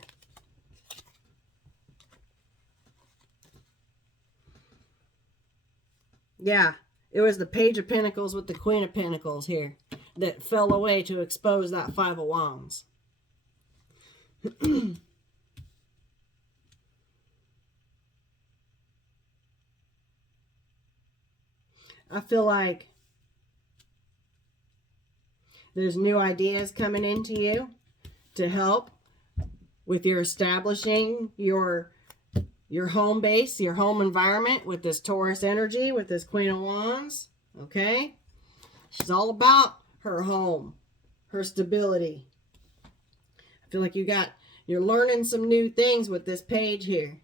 Yeah, it was the Page of Pentacles with the Queen of Pentacles here that fell away to expose that Five of Wands. I feel like there's new ideas coming into you to help with your establishing your home base, your home environment with this Taurus energy, with this Queen of Wands. Okay? She's all about her home, her stability. I feel like you're learning some new things with this page here.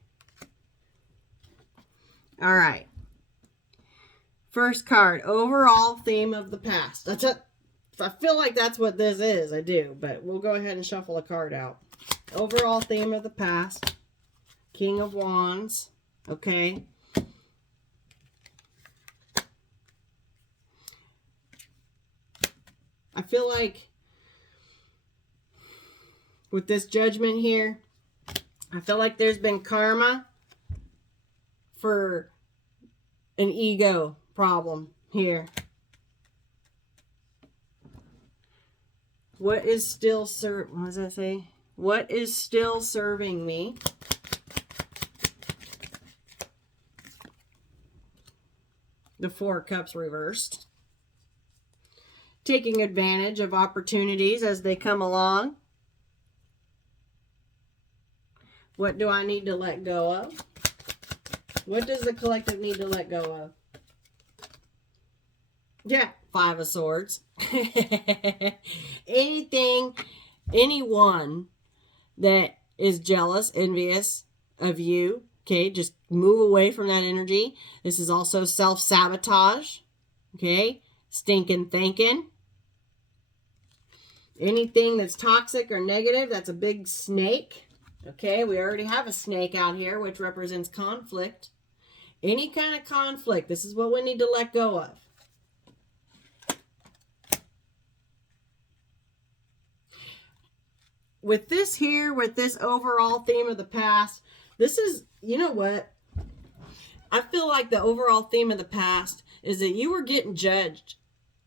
All right. First card, overall theme of the past. I feel like that's what this is. I do, but we'll go ahead and shuffle a card out. Overall theme of the past. King of Wands. Okay. I feel like with this Judgment here, I feel like there's been karma for an ego problem here. What is still what does that say? What is still serving me? The Four of Cups reversed. Taking advantage of opportunities as they come along. What do I need to let go of? What does the collective need to let go of? Yeah, Five of Swords. Anyone that is jealous, envious of you, okay, just move away from that energy. This is also self-sabotage, okay, stinking thinking. Anything that's toxic or negative, that's a big snake. Okay, we already have a snake out here, which represents conflict. Any kind of conflict, this is what we need to let go of. With this here, with this overall theme of the past, this is, you know what? I feel like the overall theme of the past is that you were getting judged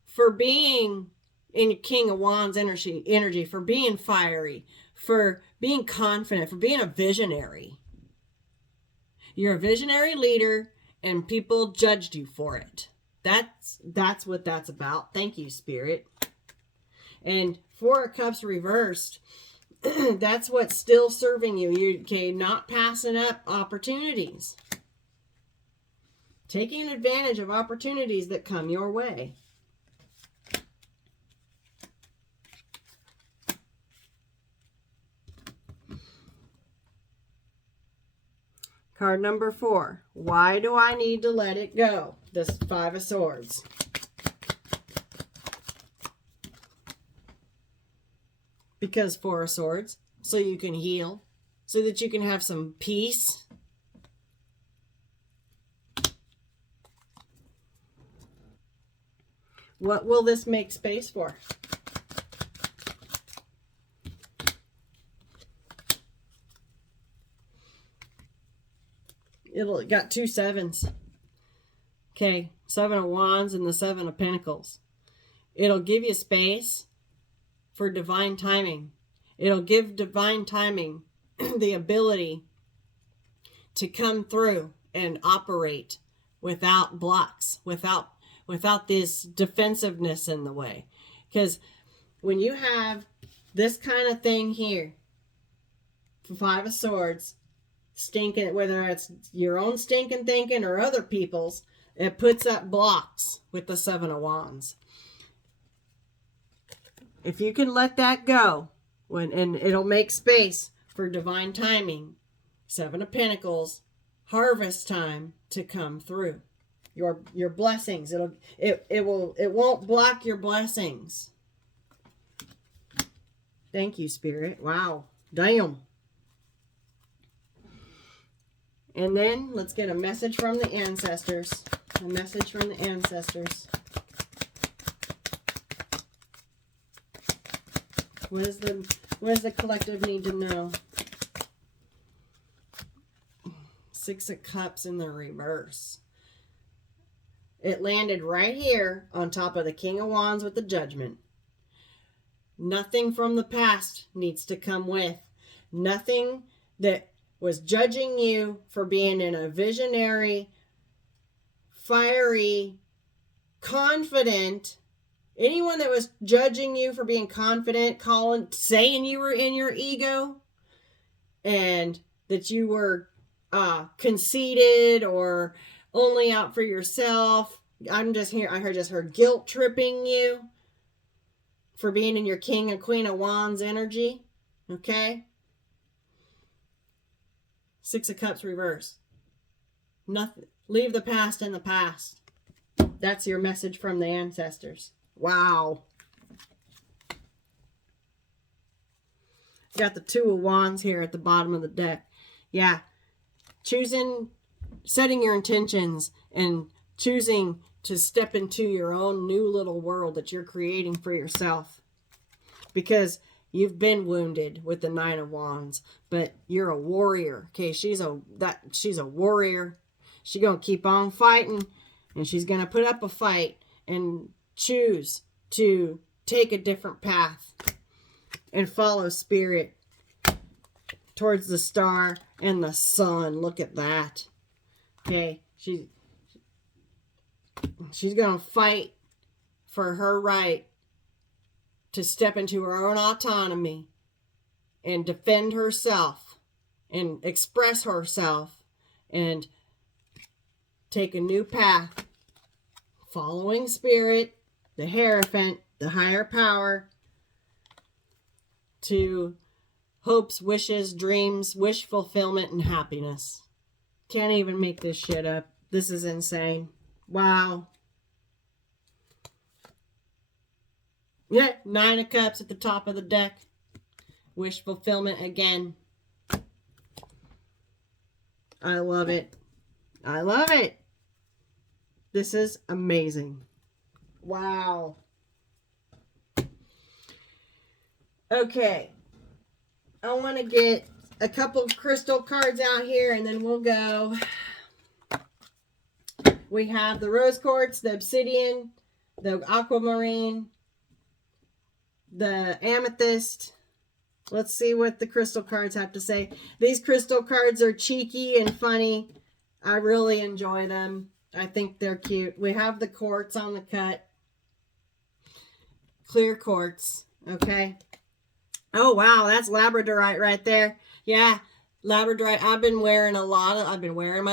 for being in King of Wands energy, for being fiery, for being confident, for being a visionary. You're a visionary leader, and people judged you for it. That's what that's about. Thank you, Spirit. And Four of Cups reversed. That's what's still serving you. You okay? Not passing up opportunities. Taking advantage of opportunities that come your way. Card number 4. Why do I need to let it go? This 5 of Swords. Because 4 of Swords. So you can heal. So that you can have some peace. What will this make space for? It got 2 sevens. Okay, 7 of Wands and the 7 of Pentacles. It'll give you space for divine timing. It'll give divine timing the ability to come through and operate without blocks, without this defensiveness in the way. Because when you have this kind of thing here, 5 of Swords, stinking, whether it's your own stinking thinking or other people's, it puts up blocks with the 7 of Wands. If you can let that go, and it'll make space for divine timing, 7 of Pentacles, harvest time to come through. Your blessings. It won't block your blessings. Thank you, Spirit. Wow. Damn. And then let's get a message from the ancestors. A message from the ancestors. What does the collective need to know? 6 of Cups in the reverse. It landed right here on top of the King of Wands with the Judgment. Nothing from the past needs to come with. Nothing that was judging you for being in a visionary, fiery, confident. Anyone that was judging you for being confident, saying you were in your ego, and that you were conceited or only out for yourself. I just heard guilt tripping you for being in your King and Queen of Wands energy. Okay? 6 of Cups reverse. Nothing. Leave the past in the past. That's your message from the ancestors. Wow. Got the 2 of Wands here at the bottom of the deck. Yeah. Setting your intentions and choosing to step into your own new little world that you're creating for yourself. Because you've been wounded with the 9 of Wands, but you're a warrior. Okay, she's a warrior. She's going to keep on fighting, and she's going to put up a fight and choose to take a different path and follow Spirit towards the star and the sun. Look at that. Okay, she's going to fight for her right to step into her own autonomy and defend herself and express herself and take a new path, following Spirit, the Hierophant, the higher power, to hopes, wishes, dreams, wish fulfillment, and happiness. Can't even make this shit up. This is insane. Wow. Yeah, 9 of Cups at the top of the deck. Wish fulfillment again. I love it. I love it. This is amazing. Wow. Okay. I want to get a couple crystal cards out here and then we'll go. We have the rose quartz, the obsidian, the aquamarine, the amethyst. Let's see what the crystal cards have to say. These crystal cards are cheeky and funny. I really enjoy them. I think they're cute. We have the quartz on the cut. Clear quartz. Okay. Oh, wow. That's labradorite right there. Yeah. Labradorite. I've been wearing my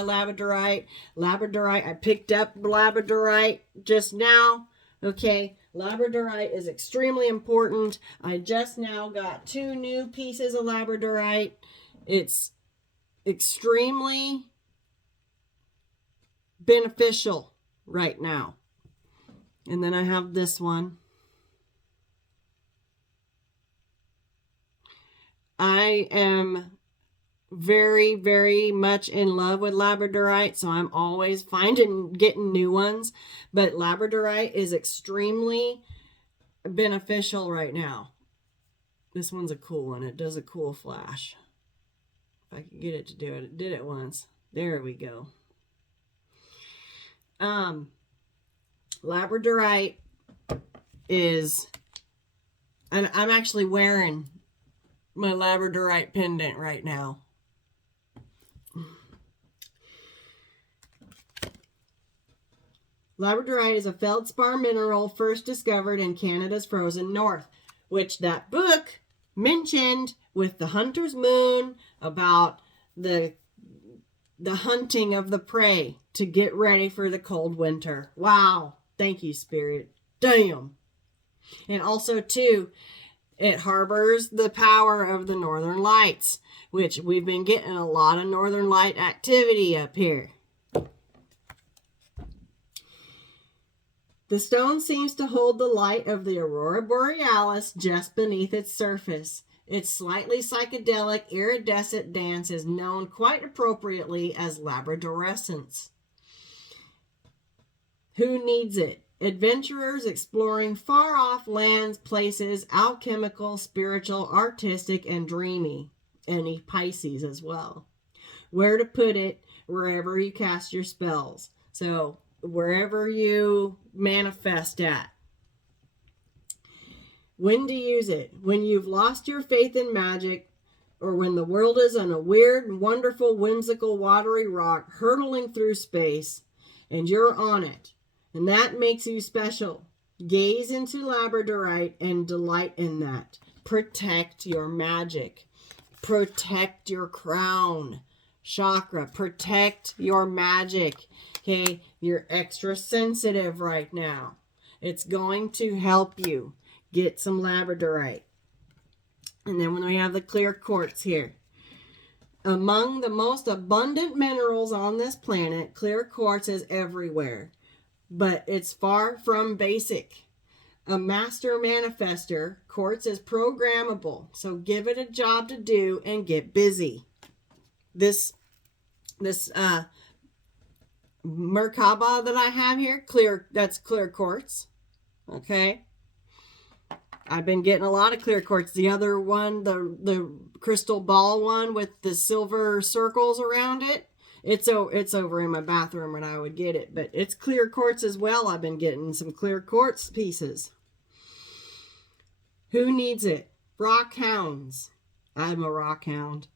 labradorite. Labradorite. I picked up labradorite just now. Okay. Labradorite is extremely important. I just now got 2 new pieces of labradorite. It's extremely beneficial right now. And then I have this one. I am very, very much in love with labradorite, so I'm always getting new ones. But labradorite is extremely beneficial right now. This one's a cool one. It does a cool flash. If I could get it to do it. It did it once. There we go. Labradorite is, and I'm actually wearing my labradorite pendant right now. Labradorite is a feldspar mineral first discovered in Canada's frozen north, which that book mentioned with the hunter's moon about the hunting of the prey to get ready for the cold winter. Wow. Thank you, Spirit. Damn. And also, too, it harbors the power of the northern lights, which we've been getting a lot of northern light activity up here. The stone seems to hold the light of the aurora borealis just beneath its surface. Its slightly psychedelic iridescent dance is known quite appropriately as labradorescence. Who needs it? Adventurers exploring far-off lands, places, alchemical, spiritual, artistic, and dreamy. Any Pisces as well. Where to put it? Wherever you cast your spells. So, wherever you manifest at. When to use it? When you've lost your faith in magic, or when the world is on a weird, wonderful, whimsical, watery rock hurtling through space, and you're on it. And that makes you special. Gaze into labradorite and delight in that. Protect your magic. Protect your crown chakra. Protect your magic. Okay, you're extra sensitive right now. It's going to help you get some labradorite. And then when we have the clear quartz here. Among the most abundant minerals on this planet, clear quartz is everywhere. But it's far from basic. A master manifester, quartz is programmable. So give it a job to do and get busy. This Merkaba that I have here, that's clear quartz. Okay. I've been getting a lot of clear quartz. The other one, the crystal ball one with the silver circles around it, it's over in my bathroom when I would get it. But it's clear quartz as well. I've been getting some clear quartz pieces. Who needs it? Rock hounds. I'm a rock hound.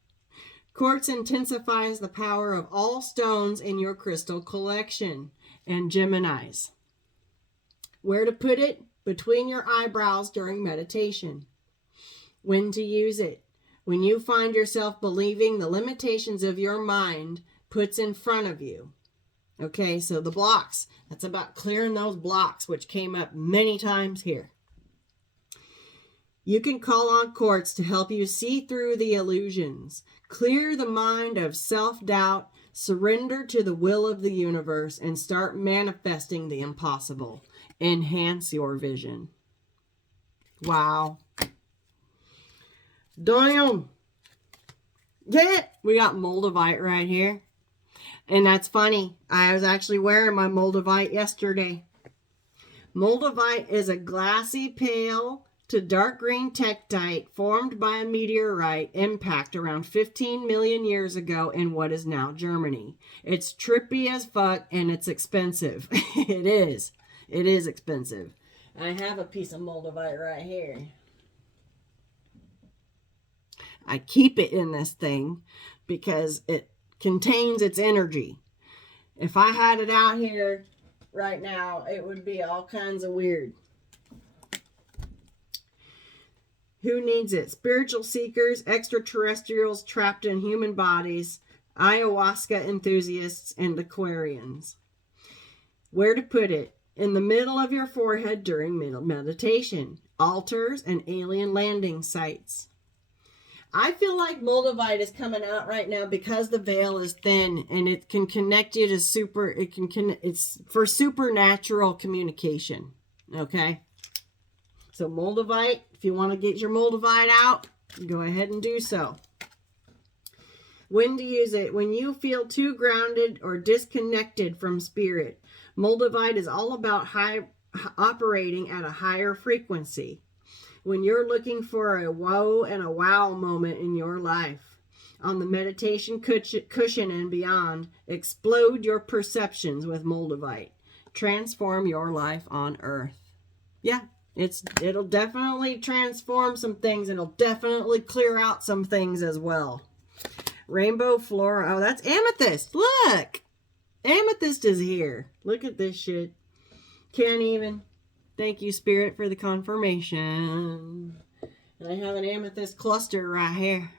Quartz intensifies the power of all stones in your crystal collection. And Geminis. Where to put it? Between your eyebrows during meditation. When to use it? When you find yourself believing the limitations of your mind puts in front of you. Okay, so the blocks. That's about clearing those blocks, which came up many times here. You can call on quartz to help you see through the illusions. Clear the mind of self-doubt. Surrender to the will of the universe and start manifesting the impossible. Enhance your vision. Wow. Damn. Yeah, we got moldavite right here. And that's funny. I was actually wearing my moldavite yesterday. Moldavite is a glassy pale to dark green tektite formed by a meteorite impact around 15 million years ago in what is now Germany. It's trippy as fuck and it's expensive. It is. It is expensive. I have a piece of moldavite right here. I keep it in this thing because it contains its energy. If I had it out here right now, it would be all kinds of weird. Who needs it? Spiritual seekers, extraterrestrials trapped in human bodies, ayahuasca enthusiasts, and Aquarians. Where to put it? In the middle of your forehead during meditation. Altars and alien landing sites. I feel like Moldavite is coming out right now because the veil is thin and it can connect you to it's for supernatural communication. Okay. So Moldavite, if you want to get your Moldavite out, go ahead and do so. When to use it? When you feel too grounded or disconnected from spirit. Moldavite is all about operating at a higher frequency. When you're looking for a whoa and a wow moment in your life. On the meditation cushion and beyond, explode your perceptions with Moldavite. Transform your life on earth. Yeah, it'll definitely transform some things. It'll definitely clear out some things as well. Rainbow flora. Oh, that's amethyst. Look. Amethyst is here. Look at this shit. Can't even. Thank you, Spirit, for the confirmation. And I have an amethyst cluster right here.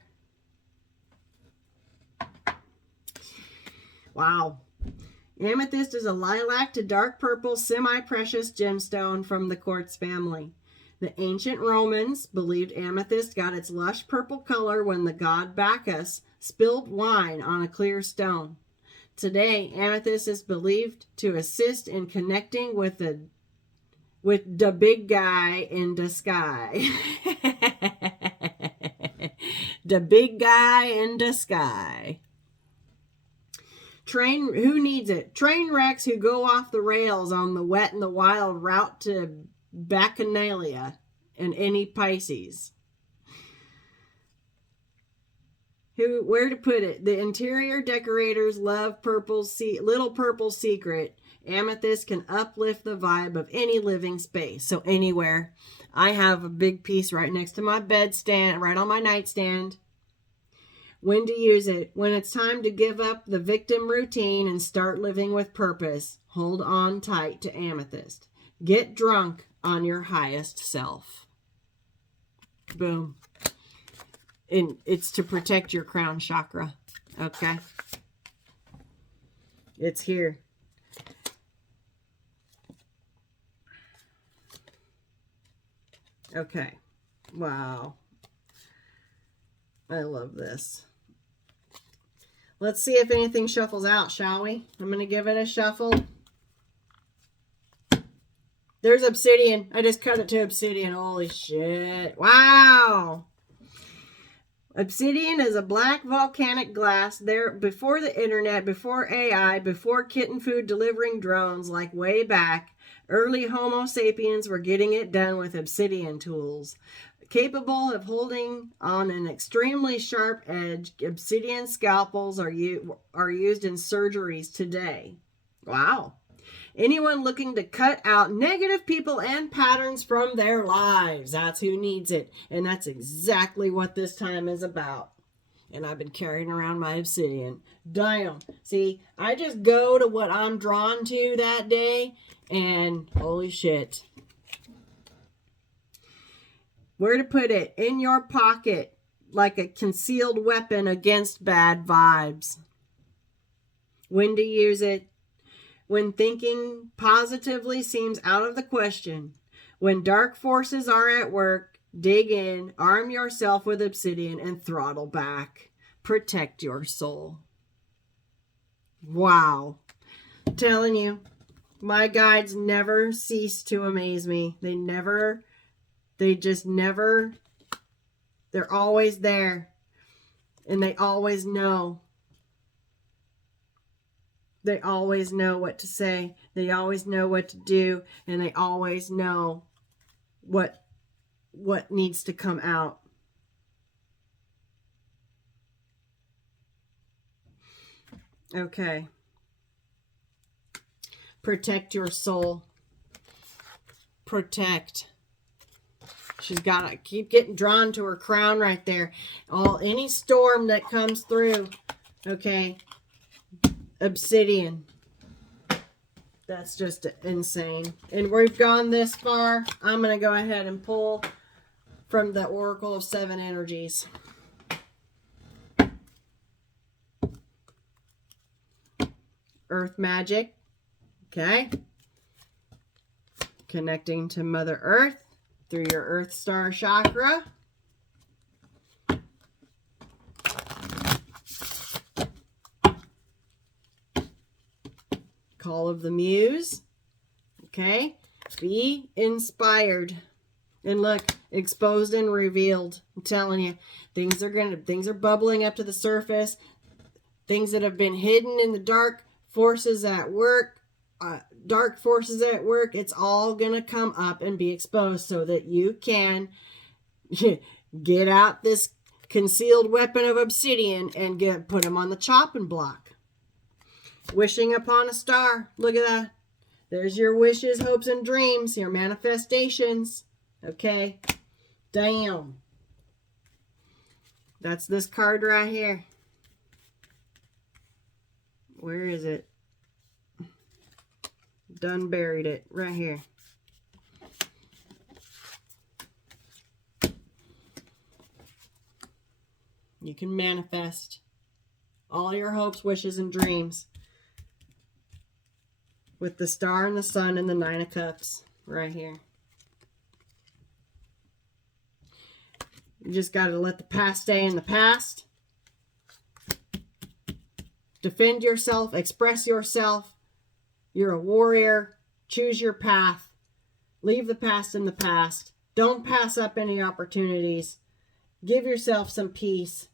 Wow. Amethyst is a lilac to dark purple semi-precious gemstone from the quartz family. The ancient Romans believed amethyst got its lush purple color when the god Bacchus spilled wine on a clear stone. Today, amethyst is believed to assist in connecting with the big guy in the sky. The big guy in the sky. Who needs it? Train wrecks who go off the rails on the wet and the wild route to Bacchanalia and any Pisces. Where to put it? The interior decorators love little purple secret. Amethyst can uplift the vibe of any living space. So anywhere. I have a big piece right next to my bedstand, right on my nightstand. When to use it? When it's time to give up the victim routine and start living with purpose. Hold on tight to amethyst. Get drunk on your highest self. Boom. And it's to protect your crown chakra. Okay. It's here. Okay. Wow. I love this. Let's see if anything shuffles out, shall we? I'm going to give it a shuffle. There's obsidian. I just cut it to obsidian. Holy shit. Wow. Obsidian is a black volcanic glass there before the internet, before AI, before kitten food delivering drones, like way back. Early Homo sapiens were getting it done with obsidian tools. Capable of holding on an extremely sharp edge, obsidian scalpels are used in surgeries today. Wow. Anyone looking to cut out negative people and patterns from their lives. That's who needs it. And that's exactly what this time is about. And I've been carrying around my obsidian. Damn. See, I just go to what I'm drawn to that day. And holy shit. Where to put it? In your pocket. Like a concealed weapon against bad vibes. When to use it? When thinking positively seems out of the question. When dark forces are at work, dig in, arm yourself with obsidian, and throttle back. Protect your soul. Wow. I'm telling you, my guides never cease to amaze me. They're always there. And they always know. They always know what to say. They always know what to do. And they always know what needs to come out. Okay. Protect your soul. Protect. She's got to keep getting drawn to her crown right there. Any storm that comes through. Okay. Obsidian. That's just insane. And we've gone this far. I'm going to go ahead and pull from the Oracle of Seven Energies. Earth magic. Okay. Connecting to Mother Earth through your Earth Star chakra. call of the muse. Okay? Be inspired. And look, exposed and revealed. I'm telling you, things are bubbling up to the surface. Things that have been hidden in the dark forces at work, it's all going to come up and be exposed so that you can get out this concealed weapon of obsidian and put them on the chopping block. Wishing upon a star. Look at that. There's your wishes, hopes, and dreams, your manifestations. Okay? Damn. That's this card right here. Where is it? Done buried it. Right here. You can manifest all your hopes, wishes, and dreams with the star and the sun and the 9 of cups right here. You just got to let the past stay in the past. Defend yourself. Express yourself. You're a warrior. Choose your path. Leave the past in the past. Don't pass up any opportunities. Give yourself some peace.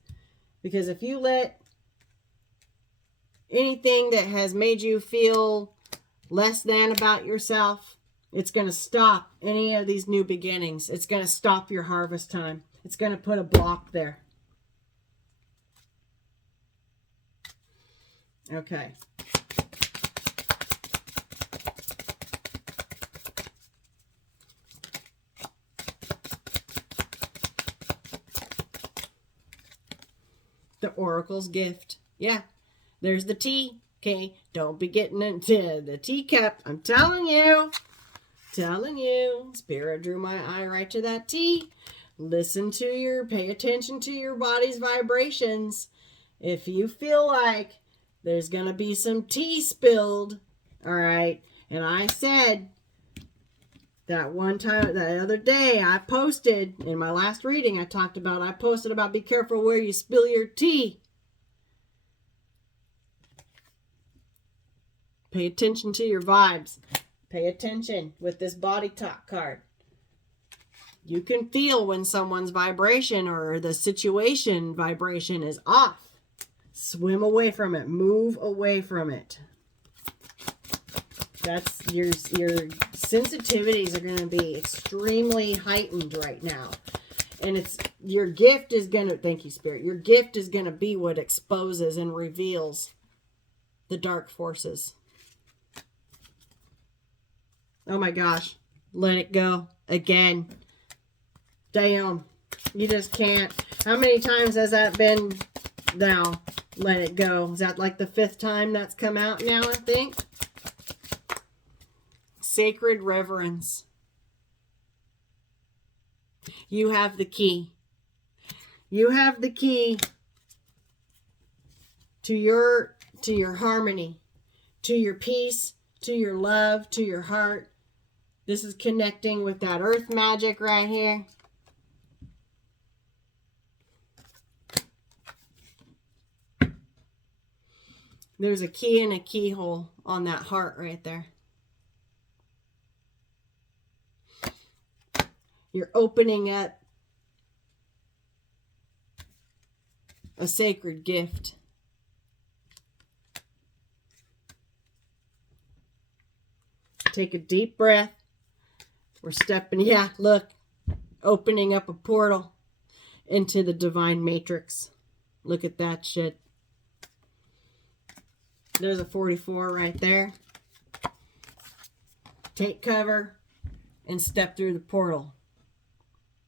Because if you let anything that has made you feel less than about yourself, it's going to stop any of these new beginnings. It's going to stop your harvest time. It's going to put a block there. Okay. The Oracle's gift. Yeah. There's the tea. Okay. Don't be getting into the teacup. I'm telling you. Spirit drew my eye right to that tea. Pay attention to your body's vibrations. If you feel like there's going to be some tea spilled, all right, and I said that one time, the other day, I posted, in my last reading, I posted about be careful where you spill your tea. Pay attention to your vibes. Pay attention with this body talk card. You can feel when someone's vibration or the situation vibration is off. Swim away from it. Move away from it. That's your sensitivities are going to be extremely heightened right now. And your gift is going to, thank you, Spirit. Your gift is going to be what exposes and reveals the dark forces. Oh my gosh. Let it go. Again. Damn. You just can't. How many times has that been now? Let it go. Is that like the 5th time that's come out now, I think? Sacred reverence. You have the key. You have the key to your harmony, to your peace, to your love, to your heart. This is connecting with that earth magic right here. There's a key and a keyhole on that heart right there. You're opening up a sacred gift. Take a deep breath. We're stepping, yeah, look, opening up a portal into the divine matrix. Look at that shit. There's a 44 right there. Take cover and step through the portal.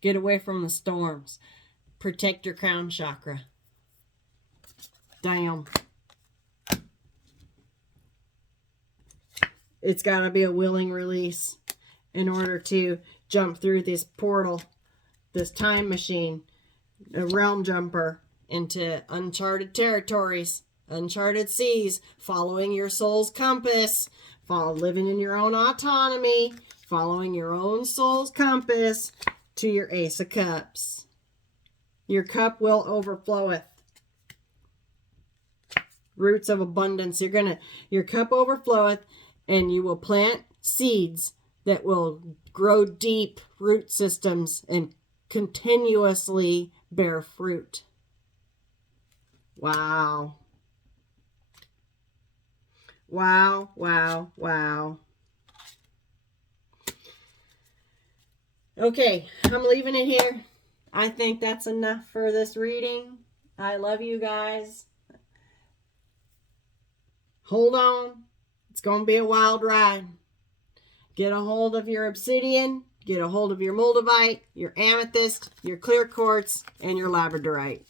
Get away from the storms. Protect your crown chakra. Damn. It's got to be a willing release in order to jump through this portal, this time machine, a realm jumper into uncharted territories, uncharted seas, following your soul's compass, living in your own autonomy, following your own soul's compass to your Ace of Cups. Your cup will overfloweth. roots of abundance. Your cup overfloweth, and you will plant seeds that will grow deep root systems and continuously bear fruit. Wow. Wow, wow, wow. Okay, I'm leaving it here. I think that's enough for this reading. I love you guys. Hold on. It's going to be a wild ride. Get a hold of your obsidian. Get a hold of your moldavite, your amethyst, your clear quartz, and your labradorite.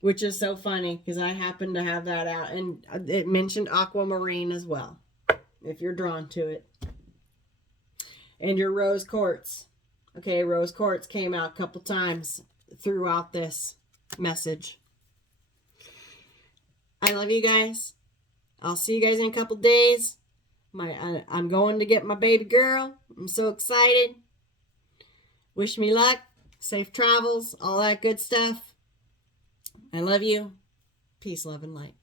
Which is so funny because I happen to have that out. And it mentioned aquamarine as well, if you're drawn to it. And your rose quartz. Okay, rose quartz came out a couple times throughout this message. I love you guys. I'll see you guys in a couple days. I'm going to get my baby girl. I'm so excited. Wish me luck. Safe travels. All that good stuff. I love you. Peace, love, and light.